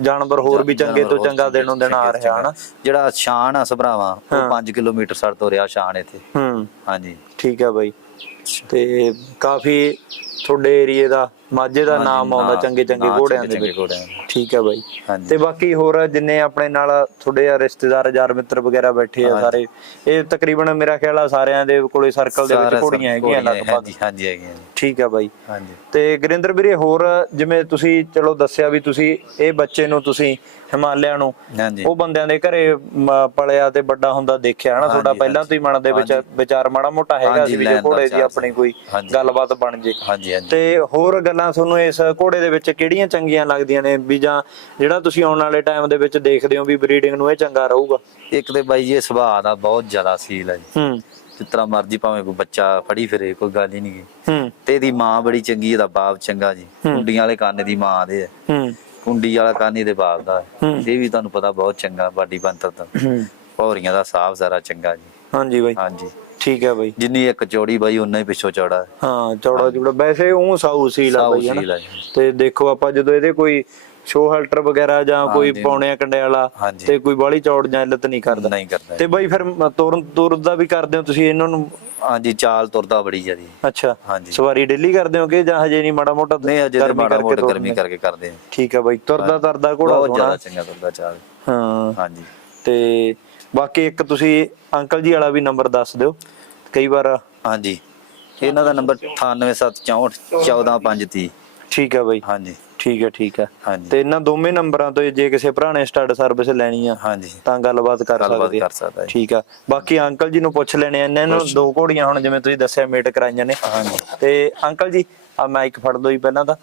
ਜਾਨਵਰ ਹੋਰ ਵੀ ਚੰਗੇ ਤੋਂ ਚੰਗਾ ਦਿਨੋਂ ਦਿਨ ਆ ਰਿਹਾ ਹਨਾ? ਜਿਹੜਾ ਸ਼ਾਨ ਆ ਸਭਰਾਵਾਂ ਹਾਂ। ਉਹ 5 ਕਿਲੋਮੀਟਰ ਸੜ ਤੋਂ ਰਿਹਾ ਸ਼ਾਨ ਇੱਥੇ। ਹੂੰ। ਹਾਂਜੀ। ਠੀਕ ਆ ਬਾਈ। ਤੇ ਕਾਫੀ ਤੁਹਾਡੇ ਏਰੀਏ ਦਾ ਮਾਝੇ ਦਾ ਨਾਮ ਆਉਂਦਾ ਚੰਗੇ ਚੰਗੇ ਘੋੜਿਆਂ ਦੇ ਵਿੱਚ। ਠੀਕ ਆ ਬਾਈ ਤੇ ਬਾਕੀ ਹੋਰ ਜਿੰਨੇ ਆਪਣੇ ਨਾਲ ਤੁਹਾਡੇ ਆ ਰਿਸ਼ਤੇਦਾਰ ਯਾਰ ਮਿੱਤਰ ਵਗੈਰਾ ਬੈਠੇ ਆ। ਸਾਰੇ ਇਹ ਤਕਰੀਬਨ ਮੇਰਾ ਖਿਆਲ ਆ ਸਾਰਿਆਂ ਦੇ ਕੋਲੇ ਸਰਕਲ ਦੇ ਵਿੱਚ ਘੋੜੀਆਂ ਹੈਗੀਆਂ ਲਗਭਗ ਹਾਂਜੀ ਹਾਂਜੀ ਹੈਗੀਆਂ। ਠੀਕ ਆ ਬਾਈ ਹਾਂਜੀ ਤੇ ਗੁਰਿੰਦਰ ਵੀਰੇ ਹੋਰ ਜਿਵੇਂ ਤੁਸੀਂ ਚਲੋ ਦੱਸਿਆ ਵੀ ਤੁਸੀਂ ਇਹ ਬੱਚੇ ਨੂੰ ਤੁਸੀਂ ਹਿਮਾਲਿਆ ਨੂੰ ਉਹ ਬੰਦਿਆਂ ਦੇ ਘਰੇ ਪਲਿਆ ਤੇ ਵੱਡਾ ਹੁੰਦਾ ਦੇਖਿਆ ਹਨਾ ਤੁਹਾਡਾ ਪਹਿਲਾਂ ਤੋਂ ਹੀ ਮਨ ਦੇ ਵਿੱਚ। ਵਿਚਾਰ ਮਾੜਾ ਮੋਟਾ ਹੈਗਾ ਸੀ ਵੀ ਘੋੜੇ ਦੀ ਆਪਣੀ। ਕੋਈ ਹਾਂਜੀ। ਗੱਲਬਾਤ ਬਣ ਜੇ। ਹਾਂਜੀ ਹਾਂਜੀ। ਤੇ ਹੋਰ ਗੱਲਾਂ ਤੁਹਾਨੂੰ ਇਸ ਘੋੜੇ ਦੇ ਵਿੱਚ ਕਿਹੜੀਆਂ ਚੰਗੀਆਂ ਲੱਗਦੀਆਂ ਨੇ? ਵੀ ਜਾਂ ਜਿਹੜਾ ਤੁਸੀਂ ਆਉਣ ਵਾਲੇ ਟਾਈਮ ਦੇ ਵਿੱਚ ਦੇਖਦੇ ਹੋ ਵੀ ਬਰੀਡਿੰਗ ਨੂੰ ਇਹ ਚੰਗਾ ਰਹੂਗਾ? ਇੱਕ ਤੇ ਬਾਈ ਜੀ ਇਹ ਸੁਭਾਅ ਦਾ ਬਹੁਤ ਜ਼ਿਆਦਾ ਸੀਲ ਹੈ ਜੀ। ਹੂੰ। ਤਰ੍ਹਾਂ ਮਰਜ਼ੀ ਭਾਵੇਂ ਕੋਈ ਬੱਚਾ ਫੜੀ ਫਿਰੇ ਕੋਈ ਗੱਲ ਹੀ ਨਹੀਂ ਹੂੰ। ਤੇ ਇਹਦੀ ਮਾਂ ਬੜੀ ਚੰਗੀ ਇਹਦਾ ਬਾਪ ਚੰਗਾ ਜੀ। ਕੁੰਡੀਆਂ ਵਾਲੇ ਕੰਨ ਦੀ ਮਾਂ ਦੇ ਹੈ। ਹੂੰ। ਕੁੰਡੀ ਵਾਲਾ ਕੰਨ ਇਹਦੇ ਬਾਪ ਦਾ ਹੈ। ਹੂੰ। ਇਹ ਵੀ ਤੁਹਾਨੂੰ ਪਤਾ ਬਹੁਤ ਚੰਗਾ ਬਾਡੀ ਬੰਤਰ ਦਾ ਹੂੰ। ਭੌਰੀਆਂ ਦਾ ਸਾਫ਼ ਜ਼ਰਾ ਚੰਗਾ ਜੀ। ਹਾਂਜੀ ਬਾਈ। ਹਾਂਜੀ। ਠੀਕ ਹੈ ਬਾਈ। ਜਿੰਨੀ ਇੱਕ ਚੌੜੀ ਬਾਈ ਉਨਾ ਹੀ ਪਿੱਛੋਂ ਚੌੜਾ। ਹੈ। ਹਾਂ ਚੌੜਾ ਚੌੜਾ। ਵੈਸੇ ਉਹ ਸਾਊ ਸੀਲ ਆ ਸਾਊ ਬਾਈ ਸੀਲ ਹੈ ਜੀ। ਤੇ ਦੇਖੋ ਆਪਾਂ ਜਦੋਂ ਇਹਦੇ ਕੋਈ ਸ਼ੋ ਹਲਟਰ ਵਗੈਰਾ ਜਾਂ ਕੋਈ। ਪੌਣਿਆਂ ਕੰਡੇ ਵਾਲਾ ਹਾਂਜੀ। ਤੇ ਕੋਈ ਬਾਹਲੀ ਚੌੜ ਜਾਂ ਇਲਤ ਨਹੀਂ ਕਰਦਾ। ਨਹੀਂ ਕਰਦਾ ਤੇ ਬਾਈ ਫਿਰ ਮ- ਤੁਰਨ ਤੁਰਨ ਦਾ ਵੀ ਕਰਦੇ ਹੋ ਤੁਸੀਂ ਇਹਨਾਂ ਨੂੰ? ਹਾਂਜੀ ਚਾਲ ਤੁਰਦਾ ਬੜੀ ਜਿਆਦੀ। ਅੱਛਾ। ਹਾਂਜੀ। ਸਵਾਰੀ ਡੇਲੀ ਕਰਦੇ ਹੋ ਕਿ ਜਾਂ ਹਜੇ ਨਹੀਂ ਮਾੜਾ ਮੋਟਾ ਨਹੀਂ ਅਜੇ ਤੇ ਮਾੜਾ ਮੋਟਾ ਤੁਰਦੇ? ਗਰਮੀ ਕਰਕੇ ਕਰਦੇ ਆ। ਠੀਕ ਹੈ ਬਾਈ ਤੁਰਦਾ ਤਰਦਾ ਘੋੜਾ ਬਹੁਤ ਸੋਹਣਾ। ਚੰਗਾ ਤੁਰਦਾ ਚਾਲ। ਹਾਂ। ਹਾਂਜੀ। ਤੇ ਬਾਕੀ ਇੱਕ ਤੁਸੀਂ ਅੰਕਲ ਜੀ ਵਾਲਾ ਵੀ ਨੰਬਰ ਦੱਸ ਦਿਓ। ਕਈ ਵਾਰ ਹਾਂਜੀ। ਇਹਨਾਂ ਦਾ ਨੰਬਰ 98764 14530 ਠੀਕ ਹੈ ਬਾਈ। ਹਾਂਜੀ। ਠੀਕ ਹੈ ਠੀਕ ਹੈ ਹਾਂਜੀ। ਤੇ ਇਹਨਾਂ ਦੋਵੇਂ ਨੰਬਰਾਂ ਤੋਂ ਜੇ ਕਿਸੇ ਭਰਾ ਨੇ ਸਟੱਡ ਸਰਵਿਸ ਲੈਣੀ ਆ ਹਾਂਜੀ। ਤਾਂ ਗੱਲਬਾਤ ਕਰ ਗੱਲਬਾਤ ਸਕਦੇ ਆ। ਕਰ ਸਕਦਾ ਹੈ ਠੀਕ ਆ। ਬਾਕੀ ਅੰਕਲ ਜੀ ਨੂੰ ਪੁੱਛ ਲੈਣੇ ਆ ਇਹਨਾਂ ਨੂੰ ਦੋ ਘੋੜੀਆਂ ਹੁਣ ਜਿਵੇਂ ਤੁਸੀਂ ਦੱਸਿਆ ਮੇਟ ਕਰਾਈਆਂ ਨੇ। ਹਾਂਜੀ। ਤੇ ਅੰਕਲ ਜੀ ਆ ਮਾਈਕ ਫੜ ਦੋ ਜੀ ਪਹਿਲਾਂ ਤਾਂ।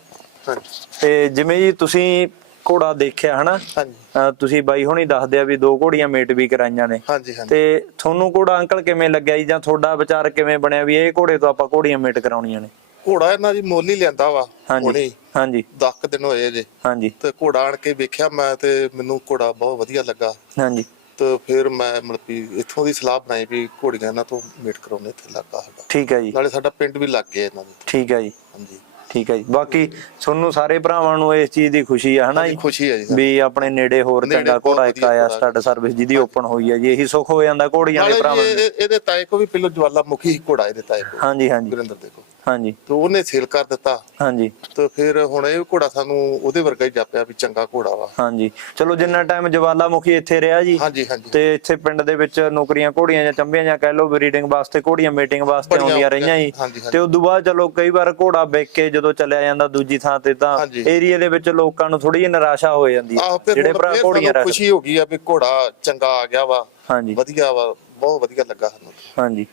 ਤੇ ਜਿਵੇਂ ਜੀ ਤੁਸੀਂ ਘੋੜਾ ਦੇਖਿਆ ਹਨਾ? ਹਾਂਜੀ। ਤੁਸੀਂ ਬਾਈ ਹੁਣੀ ਦੱਸਦੇ ਆ ਵੀ ਦੋ ਘੋੜੀਆਂ ਮੇਟ ਵੀ ਕਰਾਈਆਂ ਨੇ। ਹਾਂਜੀ ਹਾਂਜੀ। ਤੇ ਤੁਹਾਨੂੰ ਘੋੜਾ ਅੰਕਲ ਕਿਵੇਂ ਲੱਗਿਆ ਜੀ? ਜਾਂ ਤੁਹਾਡਾ ਵਿਚਾਰ ਕਿਵੇਂ ਬਣਿਆ ਵੀ ਇਹ ਘੋੜੇ ਤੋਂ ਆਪਾਂ ਘੋੜੀਆਂ ਮੇਟ ਕਰਾਉਣੀਆਂ ਨੇ? ਘੋੜਾ ਇਹਨਾਂ ਜੀ ਮੁੱਲ ਹੀ ਲਿਆਂਦਾ ਵਾ ਹਾਂਜੀ ਹਾਂਜੀ। 10 ਕੁ ਦਿਨ ਹੋਏ ਜੇ। ਹਾਂਜੀ। ਤੇ ਘੋੜਾ ਆਣ ਕੇ ਵੇਖਿਆ ਮੈਂ ਤੇ ਮੈਨੂੰ ਘੋੜਾ ਬਹੁਤ ਵਧੀਆ ਲੱਗਾ। ਹਾਂਜੀ। ਤੇ ਫਿਰ ਮੈਂ ਮਤਲਬ ਇੱਥੋਂ ਦੀ ਸਲਾਹ ਬਣਾਈ ਵੀ ਘੋੜੀਆਂ ਇਹਨਾਂ ਤੋਂ ਮੇਟ ਕਰਾਉਣੇ ਇੱਥੇ ਲੱਗਾ ਸਾਡਾ ਠੀਕ ਹੈ ਜੀ। ਨਾਲੇ ਸਾਡਾ ਪਿੰਡ ਵੀ ਲੱਗ ਗਿਆ ਇਹਨਾਂ ਦੇ। ਠੀਕ ਹੈ ਜੀ। ਹਾਂਜੀ। ਠੀਕ ਹੈ ਜੀ। ਬਾਕੀ ਤੁਹਾਨੂੰ ਸਾਰੇ ਭਰਾਵਾਂ ਨੂੰ ਇਸ ਚੀਜ਼ ਦੀ ਖੁਸ਼ੀ ਆ ਹਨਾ ਜੀ? ਖੁਸ਼ੀ ਹੈ ਜੀ ਵੀ ਆਪਣੇ ਨੇੜੇ ਹੋਰ ਚੰਗਾ ਘੋੜਾ ਇੱਕ ਆਇਆ। ਸਟੱਡ ਸਰਵਿਸ ਜਿਹਦੀ ਓਪਨ ਹੋਈ ਹੈ ਜੀ। ਇਹੀ ਸੁੱਖ ਹੋ ਜਾਂਦਾ ਘੋੜੀਆਂ ਦੇ ਭਰਾਵਾਂ ਨੂੰ। ਇਹ- ਇਹਦੇ ਤਾਏ ਕੋ ਵੀ ਪਹਿਲਾਂ ਜਵਾਲਾਮੁਖੀ ਹੀ ਘੋੜਾ ਇਹਦੇ ਤਾਏ ਕੋ। ਹਾਂਜੀ ਹਾਂਜੀ। ਗੁਰਿੰਦਰ ਦੇ ਕੋ। ਹਾਂਜੀ। ਤੇ ਉਹਨੇ ਸੇਲ ਕਰ ਦਿੱਤਾ। ਹਾਂਜੀ। ਤੇ ਫਿਰ ਹੁਣ ਇਹ ਘੋੜਾ ਸਾਨੂੰ ਉਹਦੇ ਵਰਗਾ ਹੀ ਜਾਪਿਆ ਵੀ ਚੰਗਾ ਘੋੜਾ ਵਾ। ਹਾਂਜੀ। ਚਲੋ ਜਿੰਨਾ ਟਾਈਮ ਜਵਾਲਾਮੁਖੀ ਇੱਥੇ ਰਿਹਾ ਜੀ ਹਾਂਜੀ ਹਾਂਜੀ। ਤੇ ਇੱਥੇ ਪਿੰਡ ਦੇ ਵਿੱਚ ਨੌਕਰੀਆਂ ਘੋੜੀਆਂ ਜਾਂ ਚੰਬੀਆਂ ਜਾਂ ਕਹਿ ਲਓ ਬਰੀਡਿੰਗ ਵਾਸਤੇ ਘੋੜੀਆਂ ਮੀਟਿੰਗ ਵਾਸਤੇ ਆਉਂਦੀਆਂ ਰਹੀਆਂ ਜੀ। ਹਾਂਜੀ, ਹਾਂਜੀ। ਤੇ ਬਾਅਦ ਚਲੋ ਕਈ ਵਾਰ ਘੋੜਾ ਵਿਕ ਕੇ ਜਦੋਂ ਚੱਲਿਆ ਜਾਂਦਾ ਦੂਜੀ ਥਾਂ ਤੇ ਤਾਂ। ਏਰੀਆ ਦੇ ਵਿੱਚ ਲੋਕਾਂ ਨੂੰ ਥੋੜੀ ਜਿਹੀ ਨਿਰਾਸ਼ਾ ਹੋ ਜਾਂਦੀ ਹੈ। ਜਿਹੜੇ ਭਰਾ ਘੋੜੀਆਂ ਰੱਖਦੇ। ਖੁਸ਼ੀ ਹੋ ਗਈ ਆ ਵੀ ਘੋੜਾ ਚੰਗਾ ਆ ਗਿਆ ਵਾ। ਹਾਂਜੀ। ਵਧੀਆ ਵਾ ਬਹੁਤ ਵਧੀਆ ਲੱਗਾ ਸਾਨੂੰ। ਹਾਂਜੀ।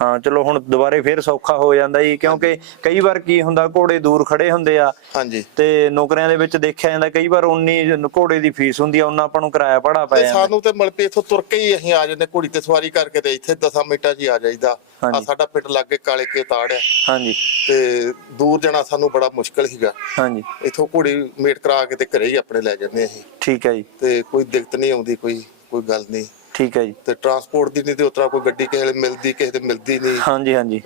ਹਾਂ ਚਲੋ ਹੁਣ ਦੁਬਾਰੇ ਫੇਰ ਸੌਖਾ ਹੋ ਜਾਂਦਾ ਜੀ ਕਿਉਂਕਿ ਕਈ ਵਾਰ ਕੀ ਹੁੰਦਾ ਘੋੜੇ ਦੂਰ ਖੜੇ ਹੁੰਦੇ ਆ। ਹਾਂਜੀ। ਤੇ ਨੌਕਰੀਆਂ ਦੇ ਵਿੱਚ ਦੇਖਿਆ ਜਾਂਦਾ ਕਈ ਵਾਰ ਉਨੀ ਘੋੜੇ ਦੀ ਫੀਸ ਹੁੰਦੀ ਆ ਉਹਨਾਂ ਆਪਾਂ ਨੂੰ ਕਿਰਾਇਆ ਪੜਾ ਪੈ ਤੇ ਜਾਂਦਾ। ਸਾਨੂੰ ਤੇ ਵੀ ਇੱਥੋਂ ਤੁਰ ਕੇ ਹੀ ਅਸੀਂ ਆ ਜਾਂਦੇ ਘੋੜੀ ਤੇ ਸਵਾਰੀ ਕਰਕੇ ਤੇ ਇੱਥੇ 10 ਮਿੰਟਾਂ 'ਚ ਹੀ ਆ ਜਾਈਦਾ। ਆ ਹਾਂਜੀ। ਸਾਡਾ ਪਿੰਡ ਲਾਗੇ ਕਾਲੇ ਕੇ ਤਾੜ ਆ ਹਾਂਜੀ। ਤੇ ਦੂਰ ਜਾਣਾ ਸਾਨੂੰ ਬੜਾ ਮੁਸ਼ਕਲ ਸੀਗਾ। ਹਾਂਜੀ। ਇੱਥੋਂ ਘੋੜੀ ਮੇਟ ਕਰਾ ਕੇ ਤੇ ਘਰੇ ਹੀ ਆਪਣੇ ਲੈ ਜਾਂਦੇ ਅਸੀਂ। ਠੀਕ ਹੈ ਜੀ। ਤੇ ਕੋਈ ਦਿੱਕਤ ਨਹੀਂ ਆਉਂਦੀ ਕੋਈ ਕੋਈ ਗੱਲ ਨਹੀਂ। ਠੀਕ ਹੈ ਜੀ। ਤੇ ਟਰਾਂਸਪੋਰਟ ਦੀ ਨਹੀਂ ਤੇ ਉਤਰਾ ਕੋਈ ਗੱਡੀ ਕਿਸੇ ਵੇਲੇ ਮਿਲਦੀ ਕਿਸੇ ਦੇ ਮਿਲਦੀ ਨਹੀਂ। ਹਾਂਜੀ ਹਾਂਜੀ।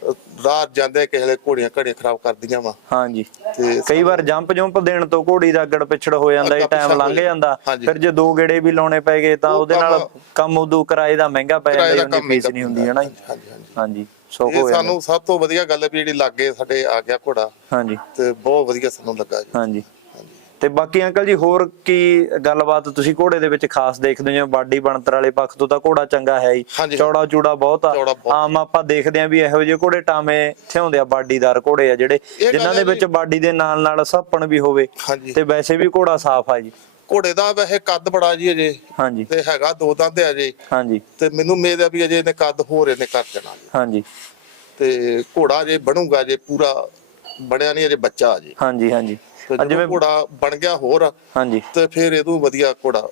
ਰਾਤ ਜਾਂਦੇ ਕਿਸੇ ਵੇਲੇ ਘੋੜੀਆਂ ਘੜੀਆਂ ਖਰਾਬ ਕਰਦੀਆਂ ਵਾ। ਹਾਂਜੀ। ਤੇ ਕਈ ਵਾਰ ਜੰਪ ਜੰਪ ਦੇਣ ਤੋਂ ਘੋੜੀ ਦਾ ਅੱਗੜ ਪਿਛੜ ਹੋ ਜਾਂਦਾ ਇਹ ਟਾਈਮ ਲੰਘ ਜਾਂਦਾ। ਫਿਰ ਜੇ ਦੋ ਗੇੜੇ ਵੀ ਲਾਉਣੇ ਪੈ ਗਏ ਤਾਂ ਉਹ ਉਹਦੇ ਨਾਲ ਕੰਮ- ਉਦੋਂ ਕਿਰਾਏ ਦਾ ਮਹਿੰਗਾ ਪੈ ਜਾਂਦਾ ਉਹਦੀ ਫੀਸ ਨਹੀਂ ਹੁੰਦੀ ਹੈ ਨਾ। ਹਾਂਜੀ ਸੋ ਇਹ ਹੋ ਸਾਨੂੰ ਸਭ ਤੋਂ ਵਧੀਆ ਗੱਲ ਹੈ ਵੀ ਜਿਹੜੀ ਲਾਗੇ ਸਾਡੇ ਆ ਗਿਆ ਘੋੜਾ। ਹਾਂਜੀ। ਤੇ ਬਹੁਤ ਵਧੀਆ ਸਾਨੂੰ ਲੱਗਾ ਜੀ। ਹਾਂਜੀ। ਤੇ ਬਾਕੀ ਅੰਕਲ ਜੀ ਹੋਰ ਕੀ ਗੱਲਬਾਤ ਤੁਸੀਂ ਘੋੜੇ ਦੇ ਵਿੱਚ ਖਾਸ ਦੇਖਦੇ ਹੋ? ਜਿਵੇਂ ਬਾਡੀ ਬਣਤਰ ਵਾਲੇ ਪੱਖ ਤੋਂ ਤਾਂ ਘੋੜਾ ਚੰਗਾ ਹੈ ਹੀ। ਚੌੜਾ ਚੂੜਾ ਬਹੁਤ ਆ। ਆਮ ਆਪਾਂ ਦੇਖਦੇ ਆਂ ਵੀ ਇਹੋ ਜਿਹੇ ਘੋੜੇ ਟਾਵੇਂ ਥਿਆਉਂਦੇ ਆ ਬਾਡੀਦਾਰ ਘੋੜੇ ਆ ਜਿਹੜੇ ਜਿਨ੍ਹਾਂ ਦੇ ਵਿੱਚ ਬਾਡੀ ਦੇ ਨਾਲ ਨਾਲ ਸੱਪਣ ਵੀ ਹੋਵੇ ਤੇ ਵੈਸੇ ਵੀ ਘੋੜਾ ਸਾਫ਼ ਆ ਜੀ। ਘੋੜੇ ਦਾ ਵੈਸੇ ਕੱਦ ਬੜਾ ਜੀ ਅਜੇ। ਹਾਂਜੀ। ਤੇ ਹੈਗਾ ਦੋ ਦੰਦ ਹੈ ਅਜੇ। ਹਾਂਜੀ। ਤੇ ਮੈਨੂੰ ਉਮੀਦ ਹੈ ਵੀ ਅਜੇ ਇਹਨੇ ਕੱਦ ਹੋਰ ਇਹਨੇ ਕਰ ਦੇਣਾ ਜੀ। ਹਾਂਜੀ। ਤੇ ਘੋੜਾ ਜੇ ਬਣੂਗਾ ਜੇ ਪੂਰਾ ਬਣਿਆ ਨਹੀਂ ਅਜੇ ਬੱਚਾ ਅਜੇ। ਹਾਂਜੀ ਹਾਂਜੀ। ਆ ਜਿਵੇਂ ਘੋੜਾ ਬਣ ਗਿਆ ਹੋਰ ਹਾਂਜੀ। ਤੇ ਫਿਰ ਇਹਦੋਂ ਵਧੀਆ ਘੋੜਾ